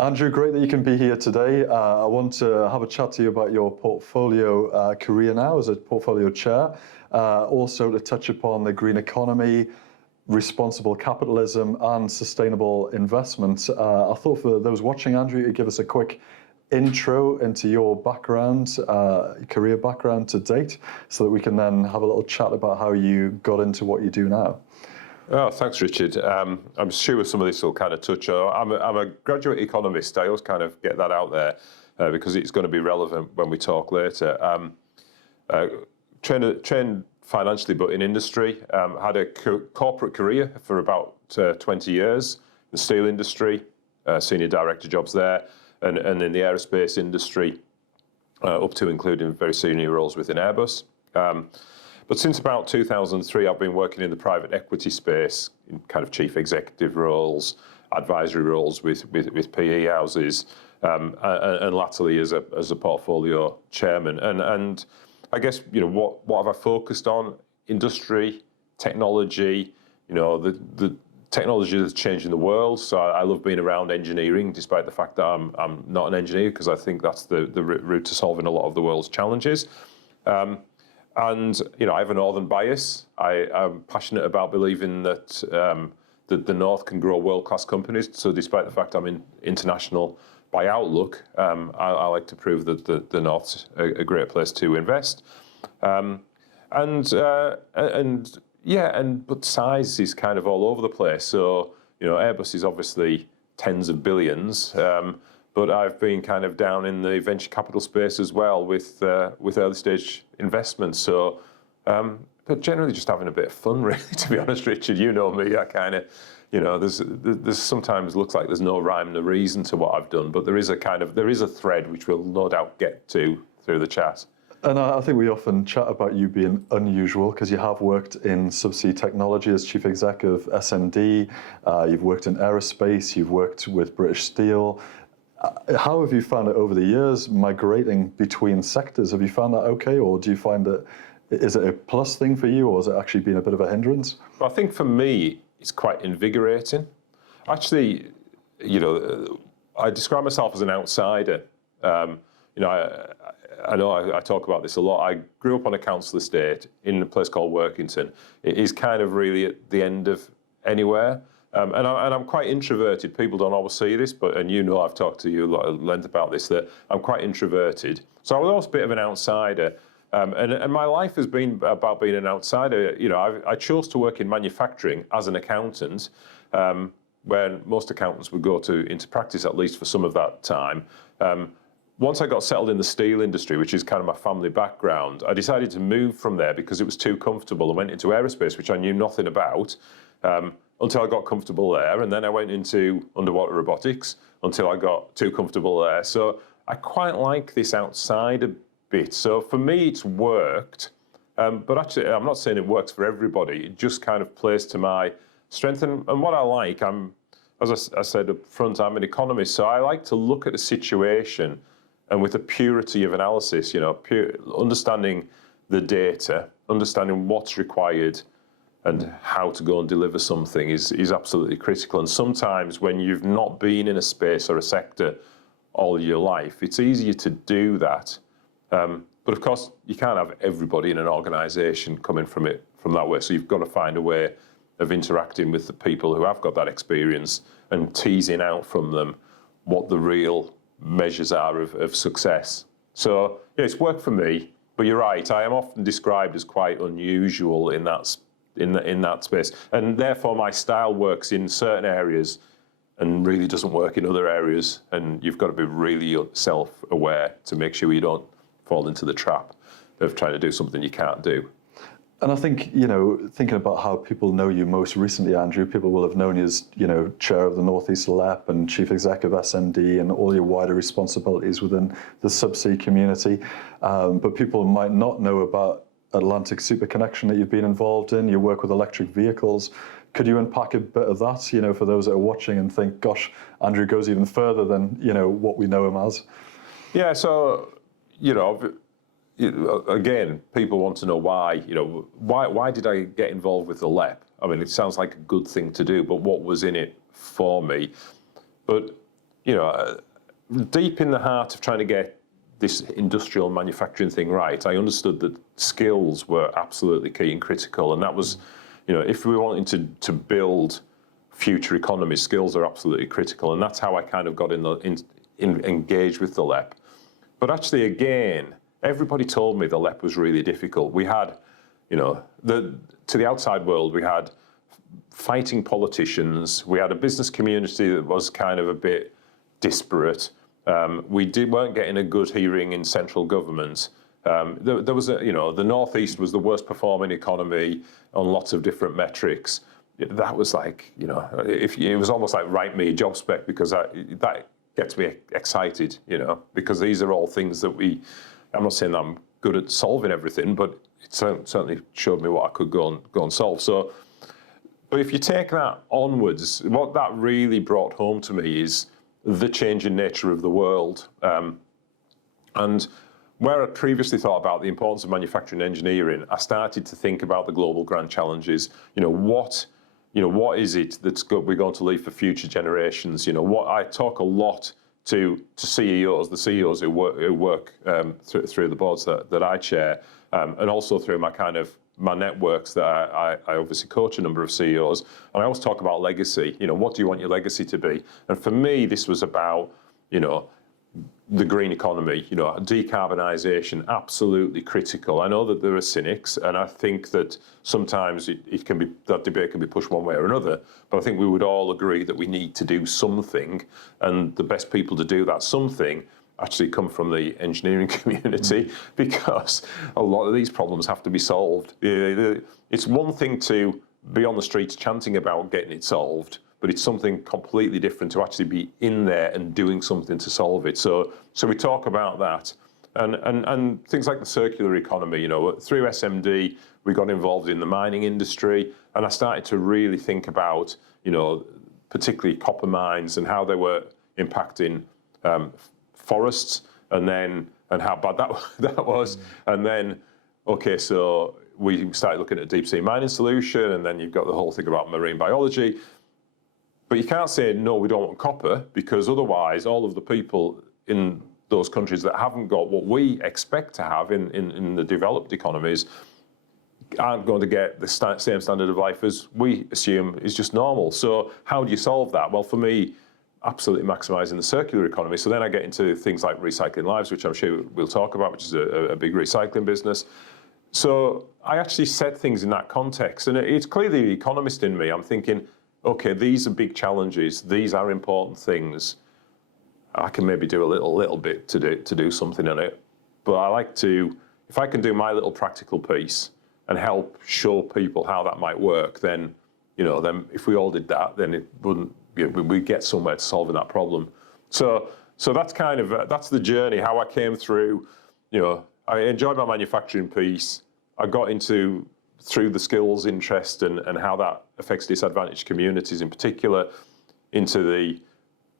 Andrew, great that you can be here today. I want to have a chat to you about your portfolio career now as a portfolio chair, also to touch upon the green economy, responsible capitalism, and sustainable investment. I thought for those watching, Andrew, you'd give us a quick intro into your background, career background to date, so that we can then have a little chat about how you got into what you do now. Oh, thanks, Richard. I'm sure some of this will kind of touch on. I'm a graduate economist. I always kind of get that out there because it's going to be relevant when we talk later. Trained financially, but in industry. Had a corporate career for about 20 years. The steel industry, senior director jobs there, and in the aerospace industry, up to including very senior roles within Airbus. But since about 2003, I've been working in the private equity space, in kind of chief executive roles, advisory roles with PE houses, and latterly as a portfolio chairman. And I guess, what have I focused on? Industry, technology, the technology that's changing the world. So I love being around engineering, despite the fact that I'm not an engineer, because I think that's the route to solving a lot of the world's challenges. And I have a northern bias. I'm passionate about believing that the North can grow world-class companies. So despite the fact I'm international by outlook, I like to prove that the North's a great place to invest. But size is kind of all over the place. So Airbus is obviously tens of billions. But I've been kind of down in the venture capital space as well with early stage investments. So, but generally just having a bit of fun, really, to be honest, Richard. You know me, I kind of, there's sometimes looks like there's no rhyme or reason to what I've done, but there is a thread which we'll no doubt get to through the chat. And I think we often chat about you being unusual because you have worked in subsea technology as chief exec of SND. You've worked in aerospace. You've worked with British Steel. How have you found it over the years migrating between sectors? Have you found that okay, or do you find that, is it a plus thing for you, or has it actually been a bit of a hindrance? Well, I think for me, it's quite invigorating. Actually, I describe myself as an outsider. I know I talk about this a lot. I grew up on a council estate in a place called Workington. It is kind of really at the end of anywhere. And I'm quite introverted. People don't always see this, I've talked to you a lot at length about this, that I'm quite introverted. So I was always a bit of an outsider. And my life has been about being an outsider. I chose to work in manufacturing as an accountant, where most accountants would go into practice, at least for some of that time. Once I got settled in the steel industry, which is kind of my family background, I decided to move from there because it was too comfortable. I went into aerospace, which I knew nothing about, until I got comfortable there. And then I went into underwater robotics until I got too comfortable there. So I quite like this outsider bit. So for me, it's worked. But actually, I'm not saying it works for everybody. It just kind of plays to my strength. And what I like, as I said up front, I'm an economist. So I like to look at a situation and with a purity of analysis, understanding the data, understanding what's required, and how to go and deliver something is absolutely critical. And sometimes when you've not been in a space or a sector all your life, it's easier to do that. But of course, you can't have everybody in an organisation coming from that way. So you've got to find a way of interacting with the people who have got that experience and teasing out from them what the real measures are of success. So yeah, it's worked for me. But you're right, I am often described as quite unusual in that space, and therefore my style works in certain areas and really doesn't work in other areas, and you've got to be really self-aware to make sure you don't fall into the trap of trying to do something you can't do. And I think, thinking about how people know you most recently, Andrew, people will have known you as, chair of the North East LEP and chief exec of SND and all your wider responsibilities within the subsea community. But people might not know about Atlantic Superconnection that you've been involved in. You work with electric vehicles. Could you unpack a bit of that, for those that are watching and think, gosh, Andrew goes even further than, what we know him as? Yeah, so, again, people want to know why, why did I get involved with the LEP? I mean, it sounds like a good thing to do, but what was in it for me? But you know, deep in the heart of trying to get this industrial manufacturing thing right, I understood that skills were absolutely key and critical, and that was, you know, if we were wanting to build future economies, skills are absolutely critical, and that's how I kind of got engaged with the LEP. But actually, again, everybody told me the LEP was really difficult. We had, you know, to the outside world, we had fighting politicians. We had a business community that was kind of a bit disparate. We weren't getting a good hearing in central government. There was you know, the Northeast was the worst performing economy on lots of different metrics. That was like, you know, it was almost like write me a job spec, because that gets me excited, you know, because these are all things that I'm not saying that I'm good at solving everything, but it certainly showed me what I could go and solve. So, but if you take that onwards, what that really brought home to me is the changing nature of the world. And where I previously thought about the importance of manufacturing engineering, I started to think about the global grand challenges. You know, what is it that's we're going to leave for future generations? You know, what I talk a lot to CEOs, the CEOs who work through the boards that I chair, and also through my networks that I obviously coach a number of CEOs, and I always talk about legacy. You know, what do you want your legacy to be? And for me, this was about, you know, the green economy, you know, decarbonisation, absolutely critical. I know that there are cynics, and I think that sometimes that debate can be pushed one way or another, but I think we would all agree that we need to do something, and the best people to do that something actually come from the engineering community, because a lot of these problems have to be solved. It's one thing to be on the streets chanting about getting it solved, but it's something completely different to actually be in there and doing something to solve it. So we talk about that. And things like the circular economy, you know, through SMD, we got involved in the mining industry, and I started to really think about, you know, particularly copper mines and how they were impacting forests, and how bad that was. And then, okay, so we started looking at a deep sea mining solution, and then you've got the whole thing about marine biology. But you can't say, no, we don't want copper, because otherwise all of the people in those countries that haven't got what we expect to have in the developed economies aren't going to get the same standard of life as we assume is just normal. So how do you solve that? Well, for me, absolutely maximising the circular economy. So then I get into things like recycling lives, which I'm sure we'll talk about, which is a big recycling business. So I actually said things in that context, and it's clearly the economist in me. I'm thinking, okay, these are big challenges. These are important things. I can maybe do a little bit to do something on it. But I like to, if I can do my little practical piece and help show people how that might work, then, you know, then if we all did that, then it wouldn't, we'd get somewhere to solving that problem. So that's kind of, that's the journey, how I came through. You know, I enjoyed my manufacturing piece. I got into, through the skills interest and how that affects disadvantaged communities in particular, into the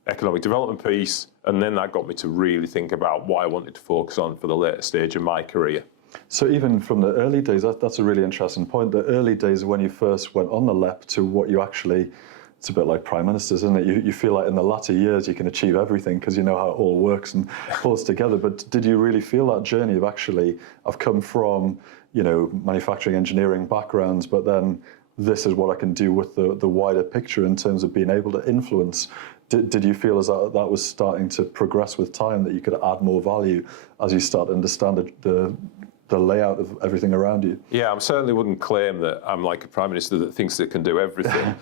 economic development piece, and then that got me to really think about what I wanted to focus on for the later stage of my career. So even from the early days, that's a really interesting point. The early days when you first went on the LEP to what you actually, it's a bit like prime ministers, isn't it? You feel like in the latter years you can achieve everything because you know how it all works and pulls together. But did you really feel that journey of actually, I've come from, you know, manufacturing engineering backgrounds, but then this is what I can do with the wider picture in terms of being able to influence? Did you feel as that was starting to progress with time, that you could add more value as you start to understand the layout of everything around you? Yeah, I certainly wouldn't claim that I'm like a prime minister that thinks they can do everything.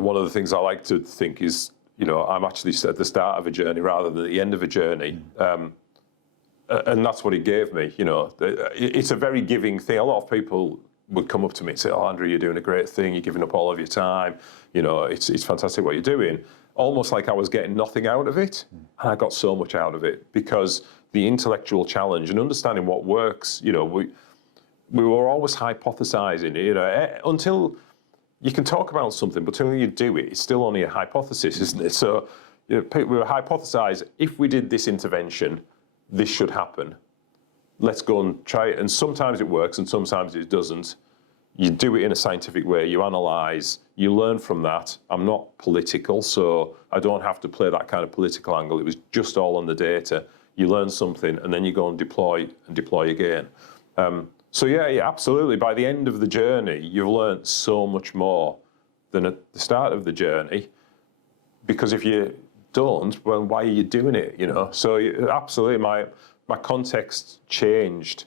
One of the things I like to think is, you know, I'm actually at the start of a journey rather than at the end of a journey. And that's what it gave me, you know. It's a very giving thing. A lot of people would come up to me and say, oh, Andrew, you're doing a great thing. You're giving up all of your time. You know, it's fantastic what you're doing. Almost like I was getting nothing out of it. And I got so much out of it, because the intellectual challenge and understanding what works, you know, we were always hypothesizing, you know, until you can talk about something, but until you do it, it's still only a hypothesis, isn't it? So, you know, we were hypothesizing, if we did this intervention, this should happen. Let's go and try it. And sometimes it works and sometimes it doesn't. you do it in a scientific way, you analyse, you learn from that. I'm not political, so I don't have to play that kind of political angle. It was just all on the data. You learn something, and then you go and deploy again. So yeah, absolutely. By the end of the journey, you've learned so much more than at the start of the journey. Because if you don't, well, why are you doing it? You know. So absolutely, my context changed.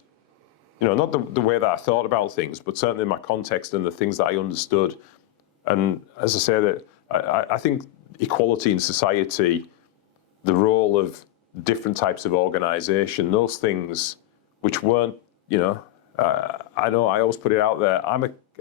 You know, not the way that I thought about things, but certainly my context and the things that I understood. And as I say, that I think equality in society, the role of different types of organisation, those things which weren't, you know, I know I always put it out there.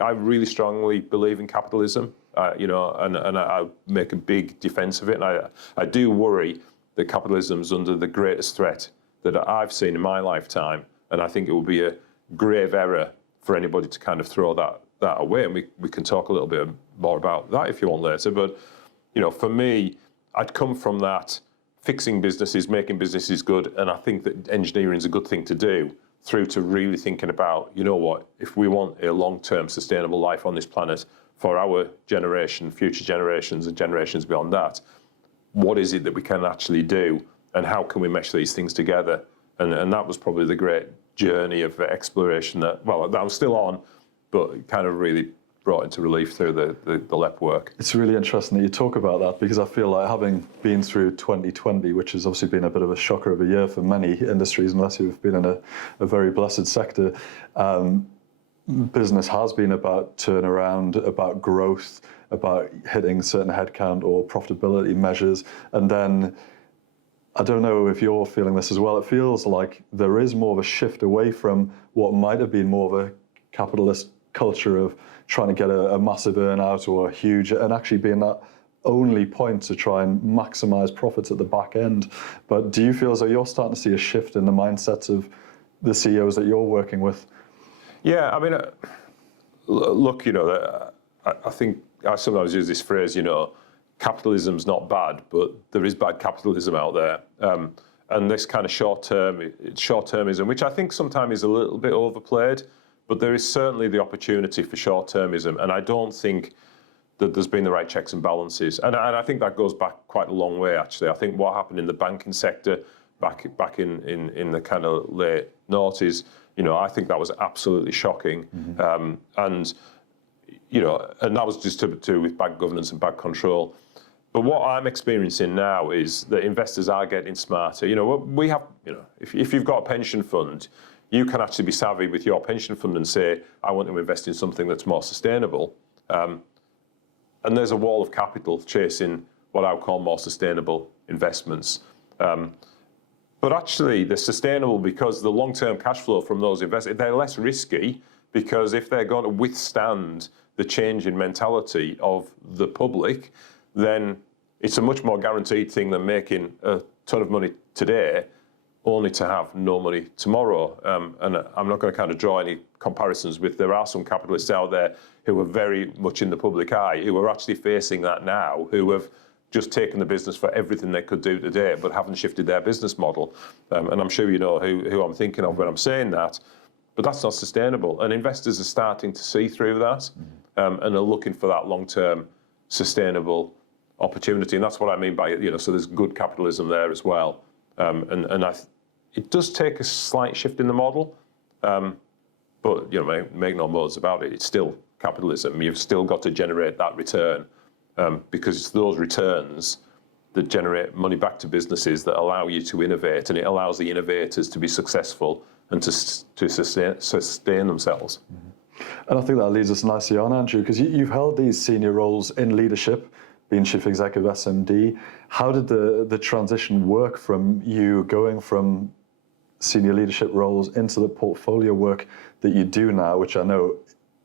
I really strongly believe in capitalism, you know, and I make a big defence of it. And I do worry that capitalism's under the greatest threat that I've seen in my lifetime. And I think it would be a grave error for anybody to kind of throw that away. And we can talk a little bit more about that if you want later. But, you know, for me, I'd come from that fixing businesses, making businesses good. And I think that engineering is a good thing to do, through to really thinking about, you know what, if we want a long-term sustainable life on this planet for our generation, future generations and generations beyond that, what is it that we can actually do and how can we mesh these things together? And that was probably the great journey of exploration that I'm still on, but kind of really brought into relief through the LEP work. It's really interesting that you talk about that, because I feel like, having been through 2020, which has obviously been a bit of a shocker of a year for many industries, unless you've been in a very blessed sector, business has been about turnaround, about growth, about hitting certain headcount or profitability measures. And then, I don't know if you're feeling this as well, it feels like there is more of a shift away from what might have been more of a capitalist culture of trying to get a massive earn-out or a huge, and actually being that only point to try and maximize profits at the back end. But do you feel as though you're starting to see a shift in the mindsets of the CEOs that you're working with? Yeah, I mean, look, you know, I think I sometimes use this phrase, you know, capitalism's not bad, but there is bad capitalism out there. And this kind of short-termism, which I think sometimes is a little bit overplayed, but there is certainly the opportunity for short-termism. And I don't think that there's been the right checks and balances. And I think that goes back quite a long way, actually. I think what happened in the banking sector back in the kind of late noughties, you know, I think that was absolutely shocking. Mm-hmm. And, you know, and that was just to do with bad governance and bad control. But what I'm experiencing now is that investors are getting smarter. You know, we have, you know, if you've got a pension fund, you can actually be savvy with your pension fund and say, I want to invest in something that's more sustainable. And there's a wall of capital chasing what I would call more sustainable investments. But actually, they're sustainable because the long-term cash flow from those investments, they're less risky, because if they're going to withstand the change in mentality of the public, then it's a much more guaranteed thing than making a ton of money today only to have no money tomorrow. And I'm not going to kind of draw any comparisons with, there are some capitalists out there who are very much in the public eye, who are actually facing that now, who have just taken the business for everything they could do today, but haven't shifted their business model. And I'm sure you know who I'm thinking of when I'm saying that, but that's not sustainable. And investors are starting to see through that, and are looking for that long-term sustainable opportunity. And that's what I mean by, you know, so there's good capitalism there as well. It does take a slight shift in the model, but, you know, make no bones about it, it's still capitalism. You've still got to generate that return, because it's those returns that generate money back to businesses that allow you to innovate, and it allows the innovators to be successful and to sustain themselves. Mm-hmm. And I think that leads us nicely on, Andrew, because you've held these senior roles in leadership, being Chief Executive SMD. How did the transition work from you going from senior leadership roles into the portfolio work that you do now, which I know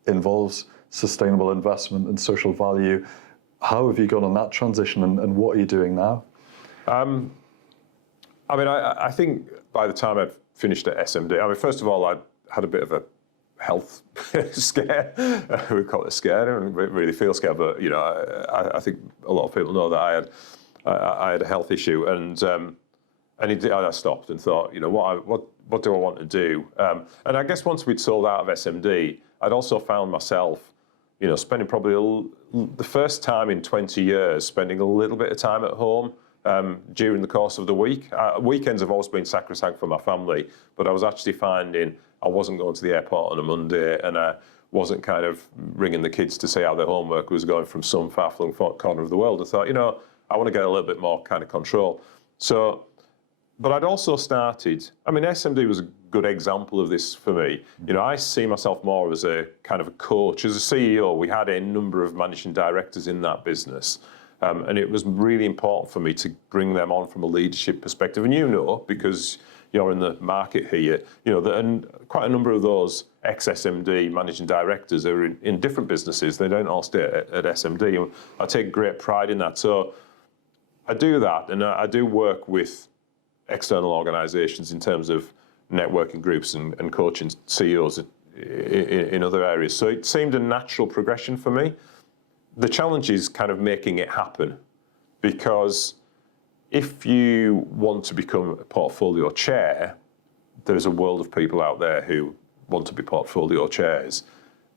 involves sustainable investment and social value? How have you gone on that transition, and what are you doing now? I mean, I think by the time I'd finished at SMD, I mean, first of all, I had a bit of a health scare. We call it a scare. I don't really feel scared, but, you know, I think a lot of people know that I had a health issue, and I stopped and thought, you know, what do I want to do? And I guess once we'd sold out of SMD, I'd also found myself, spending probably the first time in 20 years, spending a little bit of time at home during the course of the week. Weekends have always been sacrosanct for my family, but I was actually finding I wasn't going to the airport on a Monday, and I wasn't kind of ringing the kids to say how their homework was going from some far-flung corner of the world. I thought, I want to get a little bit more kind of control. So, but I'd also started, SMD was a good example of this for me. I see myself more as a kind of a coach. As a CEO, we had a number of managing directors in that business. And it was really important for me to bring them on from a leadership perspective. And because you're in the market here, and quite a number of those ex-SMD managing directors are in different businesses. They don't all stay at SMD. And I take great pride in that. So I do that, and I do work with external organisations in terms of networking groups and coaching CEOs in other areas. So it seemed a natural progression for me. The challenge is kind of making it happen, because if you want to become a portfolio chair, there's a world of people out there who want to be portfolio chairs,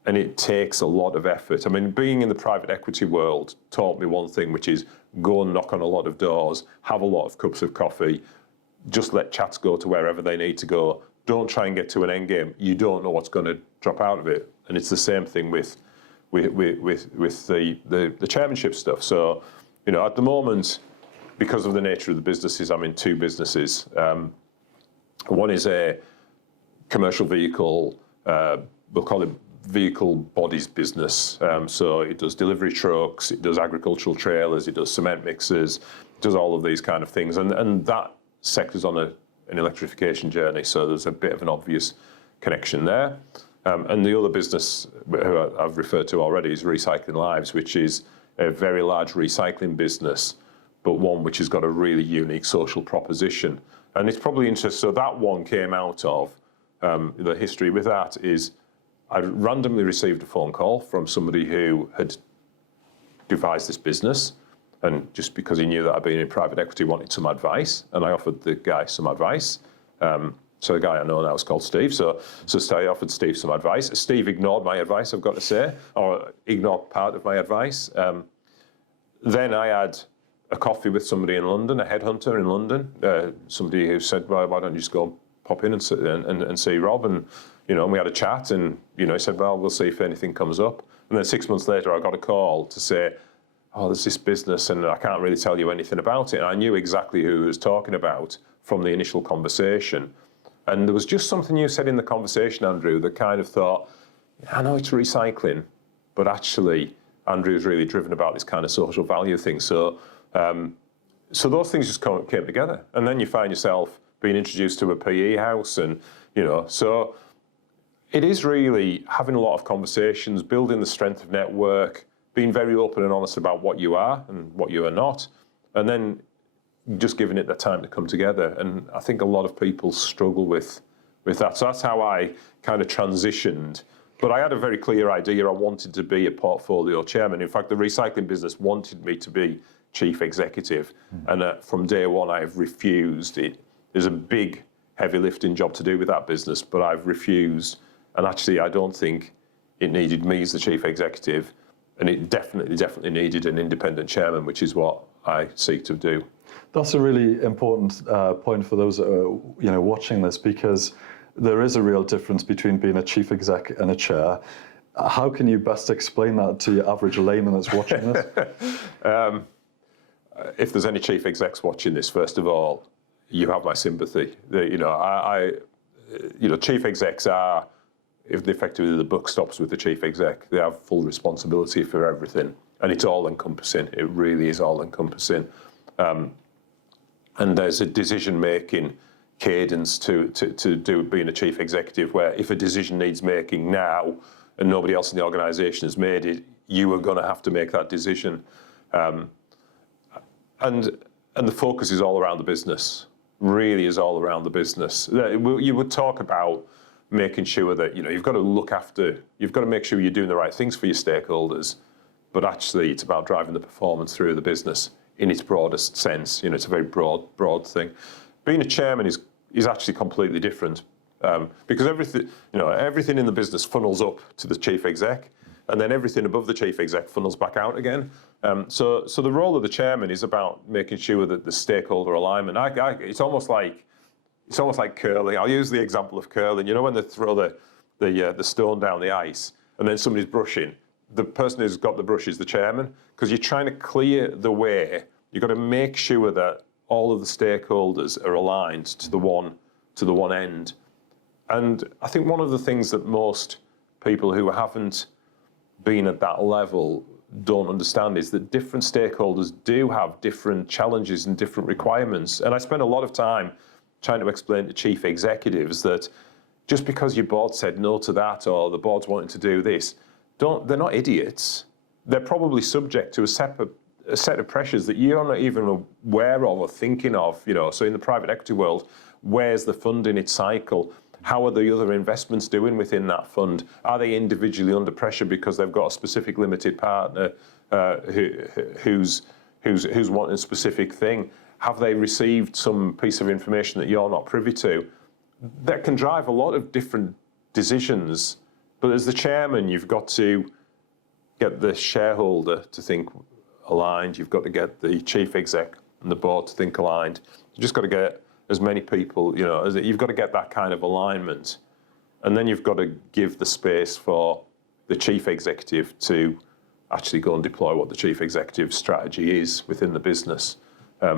and it takes a lot of effort. Being in the private equity world taught me one thing, which is go and knock on a lot of doors, have a lot of cups of coffee, just let chats go to wherever they need to go. Don't try and get to an end game. You don't know what's going to drop out of it. And it's the same thing with the chairmanship stuff. So, at the moment, because of the nature of the businesses, I'm in two businesses. One is a commercial vehicle, we'll call it vehicle bodies business. So it does delivery trucks, it does agricultural trailers, it does cement mixers, it does all of these kind of things. And that sector's on an electrification journey, so there's a bit of an obvious connection there. And the other business I've referred to already is Recycling Lives, which is a very large recycling business, but one which has got a really unique social proposition. And it's probably interesting, so that one came out of, the history with that is, I randomly received a phone call from somebody who had devised this business, and just because he knew that I'd been in private equity, wanted some advice, and I offered the guy some advice. So the guy I know now is called Steve. So I offered Steve some advice. Steve ignored my advice, I've got to say, or ignored part of my advice. Then I had a coffee with somebody in London, a headhunter in London, somebody who said, well, why don't you just go pop in and see Rob? And, and we had a chat, and, he said, well, we'll see if anything comes up. And then 6 months later, I got a call to say, oh, there's this business, and I can't really tell you anything about it. And I knew exactly who he was talking about from the initial conversation. And there was just something you said in the conversation, Andrew, that kind of thought, I know it's recycling, but actually, Andrew's really driven about this kind of social value thing. So those things just came together. And then you find yourself being introduced to a PE house, and, so it is really having a lot of conversations, building the strength of network, being very open and honest about what you are and what you are not, and then just giving it the time to come together. And I think a lot of people struggle with that. So that's how I kind of transitioned. But I had a very clear idea. I wanted to be a portfolio chairman. In fact, the recycling business wanted me to be chief executive. And from day one, I've refused it. There's a big, heavy lifting job to do with that business, but I've refused. And actually, I don't think it needed me as the chief executive. And it definitely needed an independent chairman, which is what I seek to do. That's a really important point for those that are, watching this, because there is a real difference between being a chief exec and a chair. How can you best explain that to your average layman that's watching this? If there's any chief execs watching this, first of all, you have my sympathy. Chief execs are, if effectively the buck stops with the chief exec, they have full responsibility for everything, and it's all encompassing. It really is all encompassing. And there's a decision-making cadence to do being a chief executive, where if a decision needs making now and nobody else in the organisation has made it, you are going to have to make that decision. And the focus is all around the business, really is all around the business. You would talk about making sure that, you've got to make sure you're doing the right things for your stakeholders, but actually it's about driving the performance through the business in its broadest sense. It's a very broad thing. Being a chairman is actually completely different. because everything in the business funnels up to the chief exec, and then everything above the chief exec funnels back out again. So the role of the chairman is about making sure that the stakeholder alignment. It's almost like curling. I'll use the example of curling. You know, when they throw the stone down the ice, and then somebody's brushing. The person who's got the brush is the chairman, because you're trying to clear the way. You've got to make sure that all of the stakeholders are aligned to the one end. And I think one of the things that most people who haven't been at that level don't understand is that different stakeholders do have different challenges and different requirements. And I spend a lot of time trying to explain to chief executives that just because your board said no to that, or the board's wanting to do this, they're not idiots. They're probably subject to a set of pressures that you're not even aware of or thinking of. You know, so in the private equity world, where's the fund in its cycle? How are the other investments doing within that fund? Are they individually under pressure because they've got a specific limited partner who's wanting a specific thing? Have they received some piece of information that you're not privy to? That can drive a lot of different decisions. But as the chairman, you've got to get the shareholder to think aligned. You've got to get the chief exec and the board to think aligned. You've just got to get as many people, you know, you've got to get that kind of alignment. And then you've got to give the space for the chief executive to actually go and deploy what the chief executive's strategy is within the business.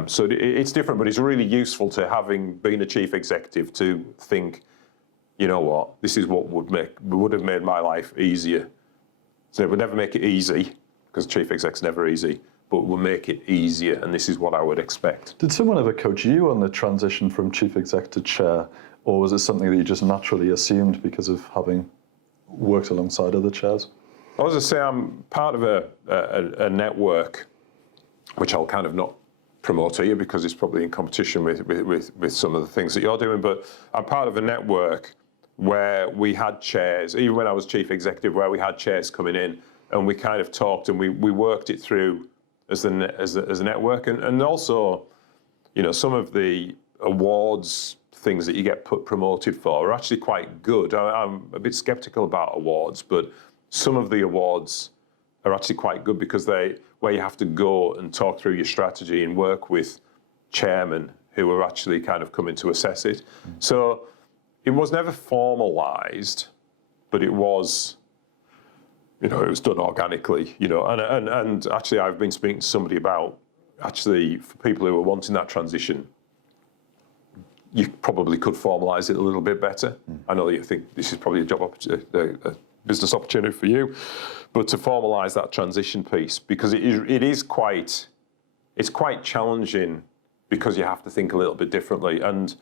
So it's different, but it's really useful to, having been a chief executive, to think, you know what, this is what would have made my life easier. So it would never make it easy, because chief exec's never easy, but we'll make it easier, and this is what I would expect. Did someone ever coach you on the transition from chief exec to chair, or was it something that you just naturally assumed because of having worked alongside other chairs? I was going to say, I'm part of a network, which I'll kind of not promote here because it's probably in competition with some of the things that you're doing, but I'm part of a network where we had chairs, even when I was chief executive, where we had chairs coming in, and we kind of talked and we worked it through as a network. And also, you know, some of the awards things that you get promoted for are actually quite good. I'm a bit skeptical about awards, but some of the awards are actually quite good because where you have to go and talk through your strategy and work with chairmen who are actually kind of coming to assess it. So it was never formalized, but it was, you know, it was done organically, you know, and actually I've been speaking to somebody about, actually, for people who are wanting that transition, you probably could formalize it a little bit better. I know that you think this is probably a business opportunity for you, but to formalize that transition piece, because it's quite challenging, because you have to think a little bit differently. And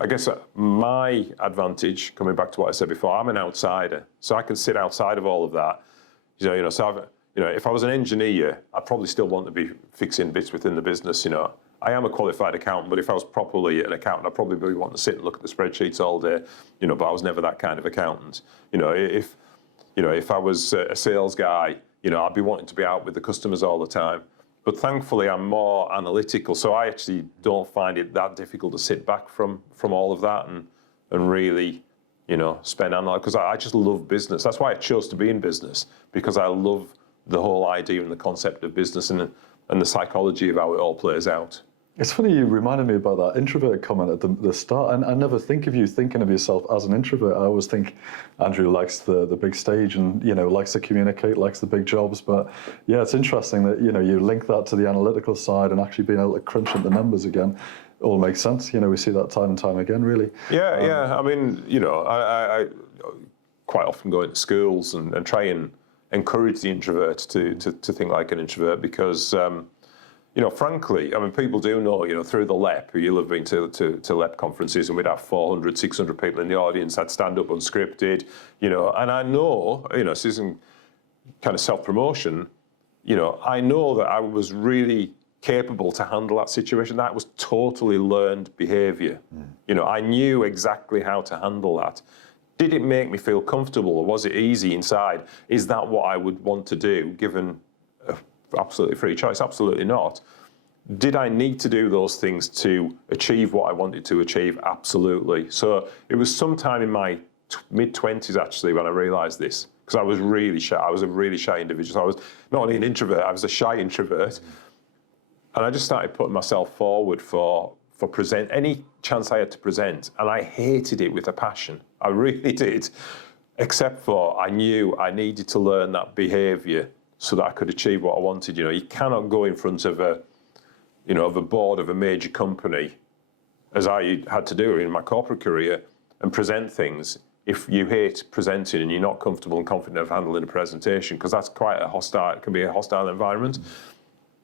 I guess my advantage, coming back to what I said before, I'm an outsider, so I can sit outside of all of that. You know, so if I was an engineer, I'd probably still want to be fixing bits within the business. You know, I am a qualified accountant, but if I was properly an accountant, I'd probably want to sit and look at the spreadsheets all day. You know, but I was never that kind of accountant. You know, if I was a sales guy, you know, I'd be wanting to be out with the customers all the time. But thankfully, I'm more analytical, so I actually don't find it that difficult to sit back from all of that and really, you know, spend analysis, because I just love business. That's why I chose to be in business, because I love the whole idea and the concept of business and the psychology of how it all plays out. It's funny you reminded me about that introvert comment at the start. And I never think of you thinking of yourself as an introvert. I always think Andrew likes the big stage and, you know, likes to communicate, likes the big jobs. But yeah, it's interesting that, you know, you link that to the analytical side and actually being able to crunch at the numbers again. All makes sense. You know, we see that time and time again, really. Yeah. I mean, you know, I quite often go into schools and try and encourage the introvert to think like an introvert, because you know, frankly, I mean, people do know, you know, through the LEP, you'll have been to LEP conferences, and we'd have 400, 600 people in the audience. I'd stand up unscripted, you know, and I know, you know, this isn't kind of self-promotion, you know, I know that I was really capable to handle that situation. That was totally learned behavior. You know, I knew exactly how to handle that. Did it make me feel comfortable, or was it easy inside? Is that what I would want to do, given absolutely free choice? Absolutely not. Did I need to do those things to achieve what I wanted to achieve? Absolutely. So it was sometime in my mid-20s actually when I realised this, because I was really shy. I was a really shy individual. So I was not only an introvert, I was a shy introvert. And I just started putting myself forward for present any chance I had to present, and I hated it with a passion. I really did, except for I knew I needed to learn that behaviour so that I could achieve what I wanted. You know, you cannot go in front of a board of a major company, as I had to do in my corporate career, and present things if you hate presenting and you're not comfortable and confident of handling a presentation, because that's quite a hostile, it can be a hostile environment.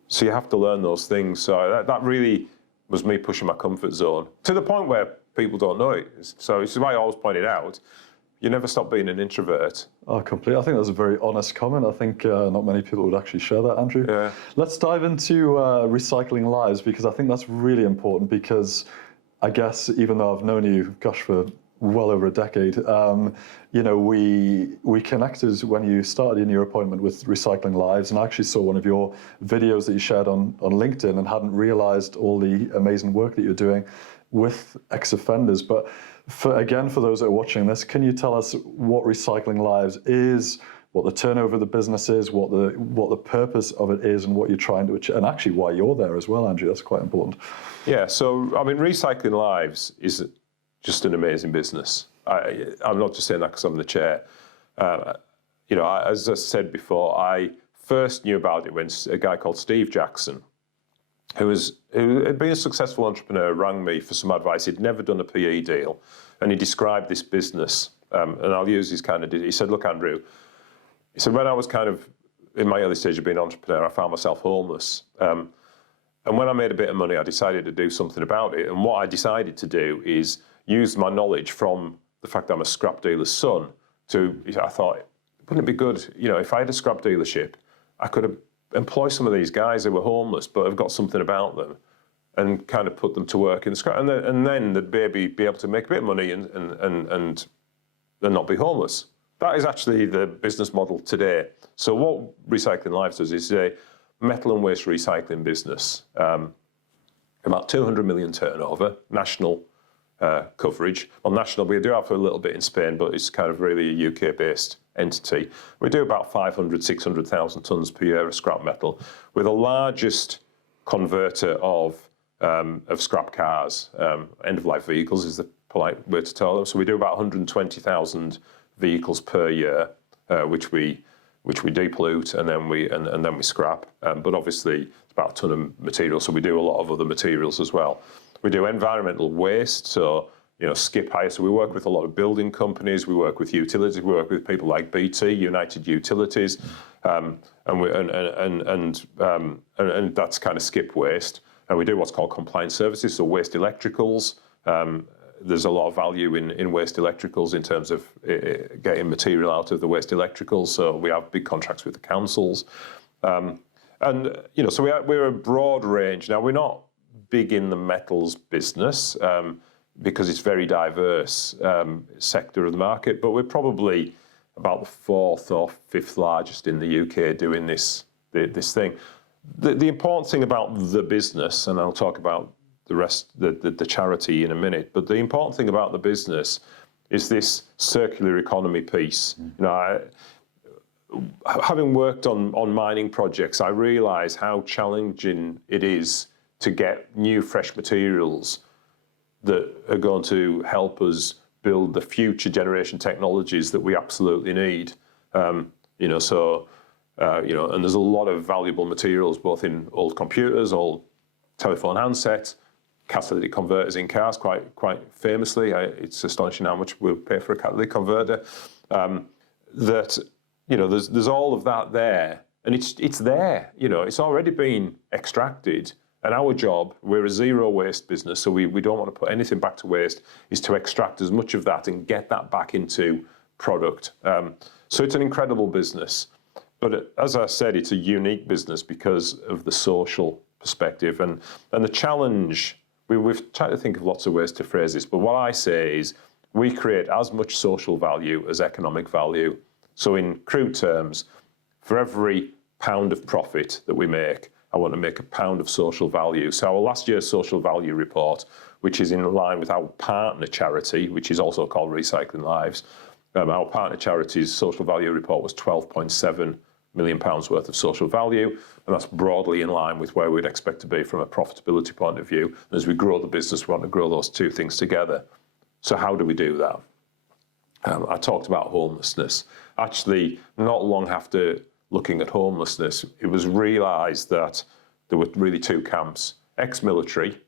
So you have to learn those things. So that really was me pushing my comfort zone to the point where people don't know it. So this is why I always pointed out, you never stop being an introvert. Oh, completely. I think that's a very honest comment. I think not many people would actually share that, Andrew. Yeah. Let's dive into recycling lives, because I think that's really important, because I guess even though I've known you, gosh, for well over a decade, you know, we connected when you started in your appointment with Recycling Lives, and I actually saw one of your videos that you shared on LinkedIn and hadn't realized all the amazing work that you're doing with ex-offenders. But for those that are watching this, can you tell us what Recycling Lives is, what the turnover of the business is, what the purpose of it is, and what you're trying to achieve, and actually why you're there as well, Andrew? That's quite important. Yeah, so I mean, Recycling Lives is just an amazing business. I'm not just saying that because I'm the chair. You know, as I said before, I first knew about it when a guy called Steve Jackson, who had been a successful entrepreneur, rang me for some advice. He'd never done a PE deal, and he described this business. And I'll use his kind of. He said, "Look, Andrew," he said, "when I was kind of in my early stage of being an entrepreneur, I found myself homeless. And when I made a bit of money, I decided to do something about it. And what I decided to do is use my knowledge from the fact that I'm a scrap dealer's son I thought, wouldn't it be good, you know, if I had a scrap dealership, I could employ some of these guys who were homeless but have got something about them, and kind of put them to work in the scrap, and then they'd maybe be able to make a bit of money and not be homeless." That is actually the business model today. So what Recycling Lives does is a metal and waste recycling business, about 200 million turnover, national coverage. Well, national, we do have a little bit in Spain, but it's kind of really a UK-based entity. We do about 500, 600,000 tonnes per year of scrap metal. We're the largest converter of scrap cars. End-of-life vehicles is the polite way to tell them. So we do about 120,000 vehicles per year, which we depollute and then we scrap. But obviously, it's about a ton of material, so we do a lot of other materials as well. We do environmental waste, so you know, skip hire. So we work with a lot of building companies. We work with utilities. We work with people like BT, United Utilities, and that's kind of skip waste. And we do what's called compliance services, so waste electricals. There's a lot of value in waste electricals in terms of getting material out of the waste electricals. So we have big contracts with the councils, and you know, so we're a broad range. Now we're not big in the metals business because it's very diverse sector of the market, but we're probably about the 4th or 5th largest in the UK doing this thing. The important thing about the business, and I'll talk about the rest, the charity in a minute, but the important thing about the business is this circular economy piece. You know, having worked on mining projects, I realise how challenging it is to get new fresh materials that are going to help us build the future generation technologies that we absolutely need. You know, so you know, and there's a lot of valuable materials both in old computers, old telephone handsets, catalytic converters in cars. Quite famously, it's astonishing how much we'll pay for a catalytic converter. That you know, there's all of that there, and it's there. You know, it's already been extracted. And our job, we're a zero waste business, so we don't want to put anything back to waste, is to extract as much of that and get that back into product. So it's an incredible business. But as I said, it's a unique business because of the social perspective. And the challenge, we've tried to think of lots of ways to phrase this, but what I say is we create as much social value as economic value. So in crude terms, for every pound of profit that we make, I want to make £1 of social value. So our last year's social value report, which is in line with our partner charity, which is also called Recycling Lives, our partner charity's social value report was £12.7 million worth of social value, and that's broadly in line with where we'd expect to be from a profitability point of view. And as we grow the business, we want to grow those two things together. So how do we do that? I talked about homelessness. Actually, not long after looking at homelessness, it was realised that there were really two camps: ex-military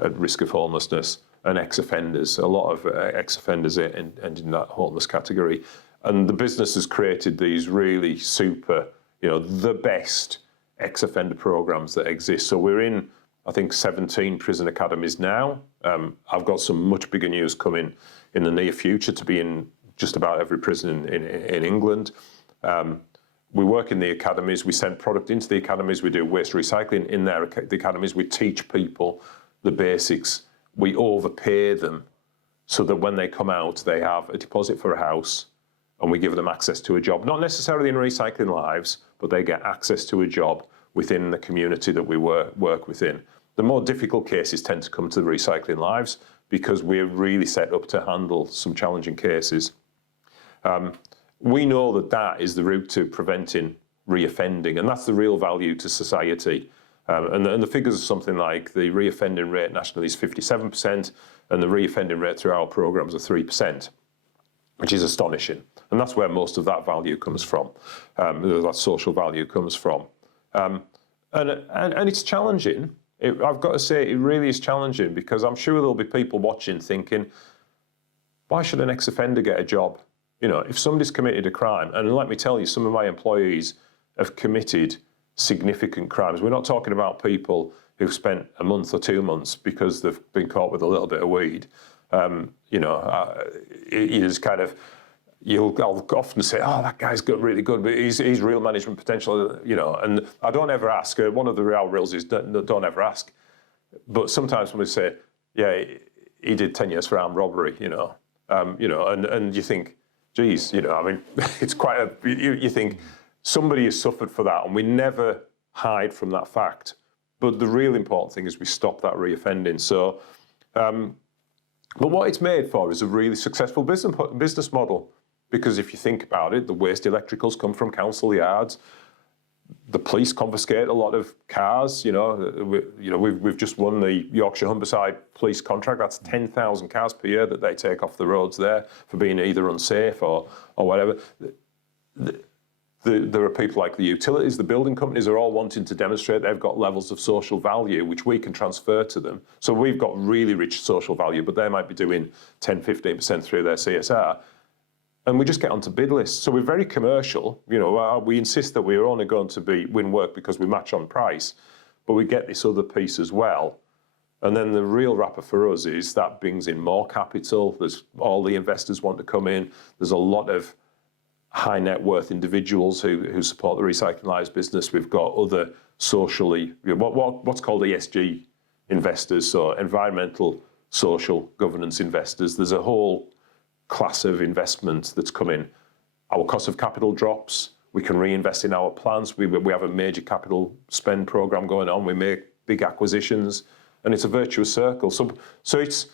at risk of homelessness and ex-offenders. A lot of ex-offenders end in that homeless category. And the business has created these really super, the best ex-offender programs that exist. So we're in, I think, 17 prison academies now. I've got some much bigger news coming in the near future to be in just about every prison in England. We work in the academies, we send product into the academies, we do waste recycling in the academies, we teach people the basics, we overpay them so that when they come out, they have a deposit for a house, and we give them access to a job. Not necessarily in Recycling Lives, but they get access to a job within the community that we work within. The more difficult cases tend to come to the Recycling Lives because we're really set up to handle some challenging cases. We know that that is the route to preventing reoffending, and that's the real value to society. And the figures are something like the reoffending rate nationally is 57%, and the reoffending rate through our programs are 3%, which is astonishing. And that's where most of that value comes from, that social value comes from. And it's challenging. I've got to say, it really is challenging, because I'm sure there'll be people watching thinking, why should an ex-offender get a job? If somebody's committed a crime, and let me tell you, some of my employees have committed significant crimes. We're not talking about people who've spent a month or 2 months because they've been caught with a little bit of weed. I'll often say, oh, that guy's got really good, but he's real management potential, and I don't ever ask. One of the real rules is don't ever ask. But sometimes when we say, yeah, he did 10 years for armed robbery, and you think, geez, it's quite you think somebody has suffered for that, and we never hide from that fact. But the real important thing is we stop that reoffending. So, but what it's made for is a really successful business model. Because if you think about it, the waste electricals come from council yards. The police confiscate a lot of cars. We've just won the Yorkshire Humberside police contract. That's 10,000 cars per year that they take off the roads there for being either unsafe or whatever. There are people like the utilities, the building companies are all wanting to demonstrate they've got levels of social value which we can transfer to them. So we've got really rich social value, but they might be doing 10, 15% through their CSR. And we just get onto bid lists. So we're very commercial. We insist that we're only going to win work because we match on price, but we get this other piece as well. And then the real wrapper for us is that brings in more capital. There's all the investors want to come in. There's a lot of high net worth individuals who support the Recycling Lives business. We've got other socially, what's called ESG investors, so environmental, social, governance investors. There's a whole class of investment that's come in. Our cost of capital drops. We can reinvest in our plans. We have a major capital spend program going on. We make big acquisitions, and it's a virtuous circle. So it's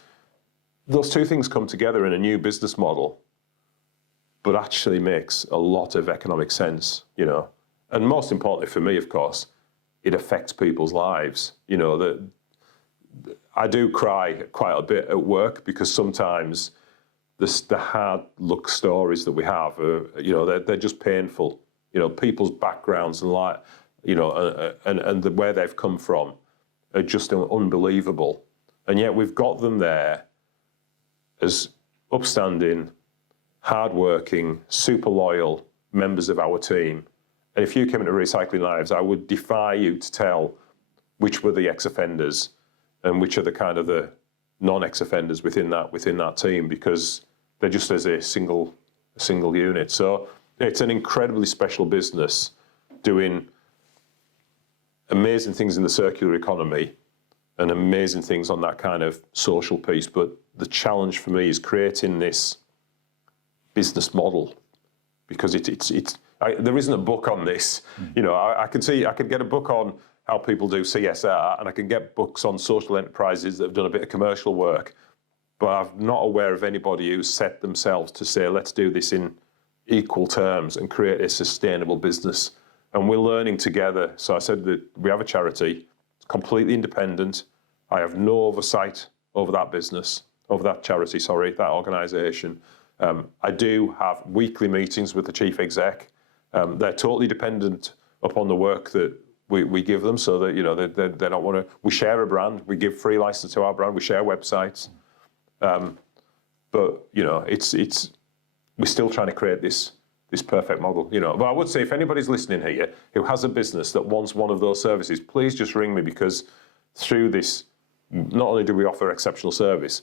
those two things come together in a new business model, but actually makes a lot of economic sense, And most importantly for me, of course, it affects people's lives. I do cry quite a bit at work because sometimes the hard luck stories that we have are, they're just painful. People's backgrounds and and where they've come from are just unbelievable. And yet we've got them there as upstanding, hard-working, super loyal members of our team. And if you came into Recycling Lives, I would defy you to tell which were the ex-offenders and which are the kind of the non-ex-offenders within that team, because they're just as a single unit. So it's an incredibly special business doing amazing things in the circular economy and amazing things on that kind of social piece. But the challenge for me is creating this business model, because there isn't a book on this. I could get a book on how people do CSR, and I can get books on social enterprises that have done a bit of commercial work, but I'm not aware of anybody who's set themselves to say, let's do this in equal terms and create a sustainable business. And we're learning together. So I said that we have a charity, it's completely independent. I have no oversight over that business, over that charity, sorry, that organisation. I do have weekly meetings with the chief exec. They're totally dependent upon the work that we give them, so that, you know, they don't want to. We share a brand. We give free license to our brand. We share websites, but you know, we're still trying to create this perfect model. You know, but I would say if anybody's listening here who has a business that wants one of those services, please just ring me, because through this, not only do we offer exceptional service,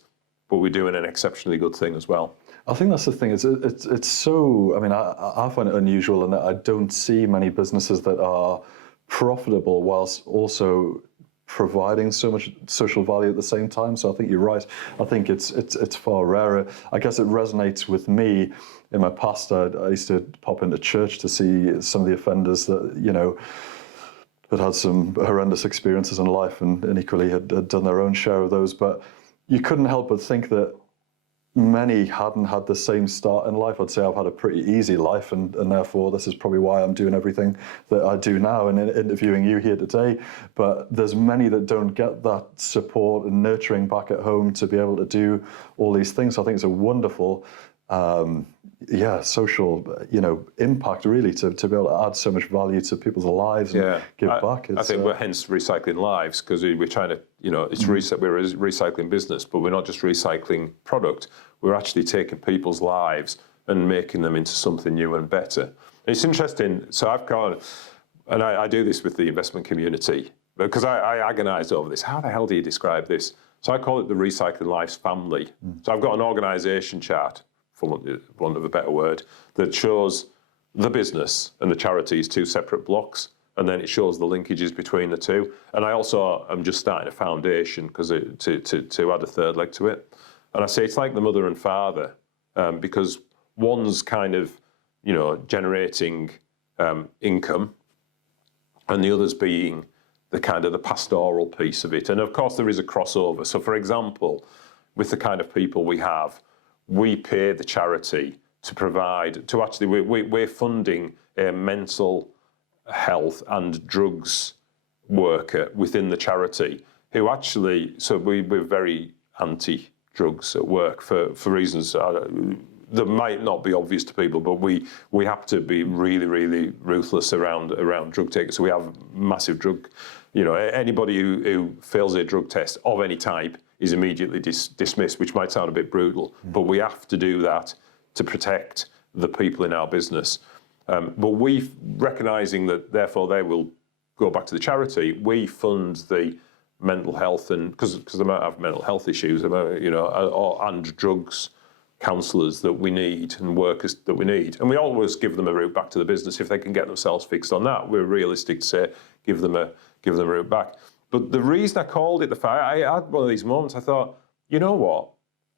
but we're doing an exceptionally good thing as well. I think that's the thing. It's so. I mean, I find it unusual in that I don't see many businesses that are profitable whilst also providing so much social value at the same time. So I think you're right. I think it's far rarer. I guess it resonates with me. In my past, I used to pop into church to see some of the offenders that, you know, had some horrendous experiences in life, and equally had done their own share of those. But you couldn't help but think that many hadn't had the same start in life. I'd say I've had a pretty easy life, and therefore this is probably why I'm doing everything that I do now and interviewing you here today. But there's many that don't get that support and nurturing back at home to be able to do all these things. So I think it's a wonderful social, you know, impact really to be able to add so much value to people's lives and give back. I think we're hence recycling lives, because we're trying to, you know, we're a recycling business, but we're not just recycling product. We're actually taking people's lives and making them into something new and better. And it's interesting. So I've gone, and I do this with the investment community, because I agonised over this. How the hell do you describe this? So I call it the Recycling Lives family. So I've got an organisation chart, for want of a better word, that shows the business and the charity as two separate blocks, and then it shows the linkages between the two. And I also am just starting a foundation to add a third leg to it. And I say it's like the mother and father, because one's kind of, you know, generating income, and the other's being the kind of the pastoral piece of it. And of course there is a crossover. So for example, with the kind of people we have, we pay the charity to provide, to actually, we're funding a mental health and drugs worker within the charity who actually, so we're very anti-drugs at work for reasons that might not be obvious to people, but we have to be really, really ruthless around drug takers. So we have massive drug, you know, anybody who fails a drug test of any type is immediately dismissed, which might sound a bit brutal, but we have to do that to protect the people in our business. But we, recognising that therefore they will go back to the charity, we fund the mental health, and because they might have mental health issues, you know, and drugs counsellors that we need and workers that we need. And we always give them a route back to the business if they can get themselves fixed on that. We're realistic to say, give them a route back. But the reason I called it the fire, I had one of these moments, I thought, you know what?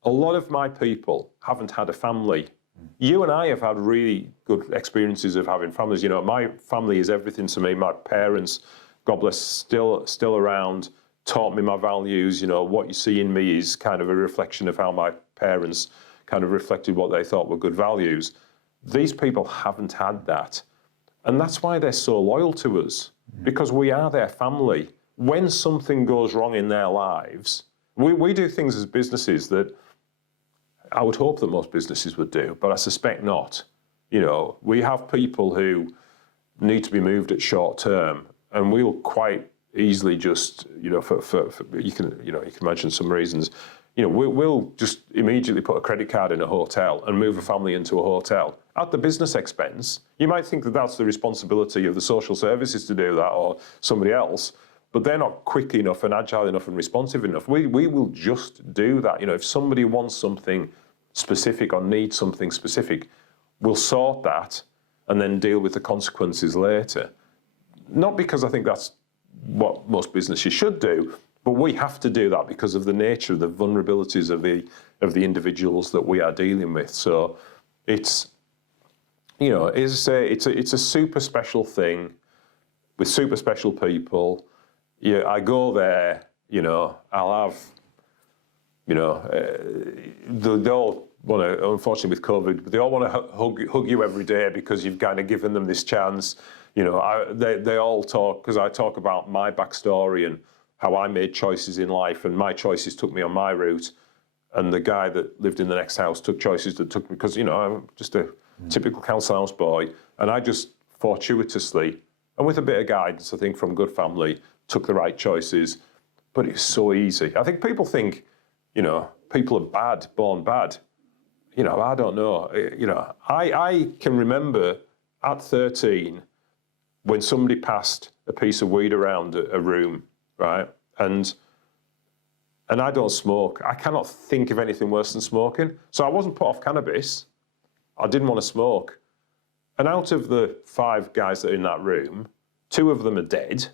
A lot of my people haven't had a family. You and I have had really good experiences of having families. You know, my family is everything to me. My parents, God bless, still around, taught me my values. You know, what you see in me is kind of a reflection of how my parents kind of reflected what they thought were good values. These people haven't had that. And that's why they're so loyal to us, because we are their family. When something goes wrong in their lives, we do things as businesses that I would hope that most businesses would do, but I suspect not. You know, we have people who need to be moved at short term, and we'll quite easily just, you know, for you can imagine some reasons. You know, we'll just immediately put a credit card in a hotel and move a family into a hotel at the business expense. You might think that that's the responsibility of the social services to do that, or somebody else, but they're not quick enough and agile enough and responsive enough. We will just do that. You know, if somebody wants something specific or needs something specific, we'll sort that and then deal with the consequences later. Not because I think that's what most businesses should do, but we have to do that because of the nature of the vulnerabilities of the individuals that we are dealing with. So it's, you know, it's a super special thing with super special people. yeah, I go there, I'll have, they all want to, unfortunately with COVID, they all want to hug you every day because you've kind of given them this chance. They all talk, because I talk about my backstory and how I made choices in life, and my choices took me on my route. And the guy that lived in the next house took choices that took me, because, I'm just a typical council house boy. And I just fortuitously, and with a bit of guidance, I think, from good family, took the right choices. But it's so easy. I think people think, people are bad, born bad. I don't know. I can remember at 13 when somebody passed a piece of weed around a room, right? And I don't smoke. I cannot think of anything worse than smoking. So I wasn't put off cannabis. I didn't want to smoke. And out of the 5 guys that are in that room, 2 of them are dead,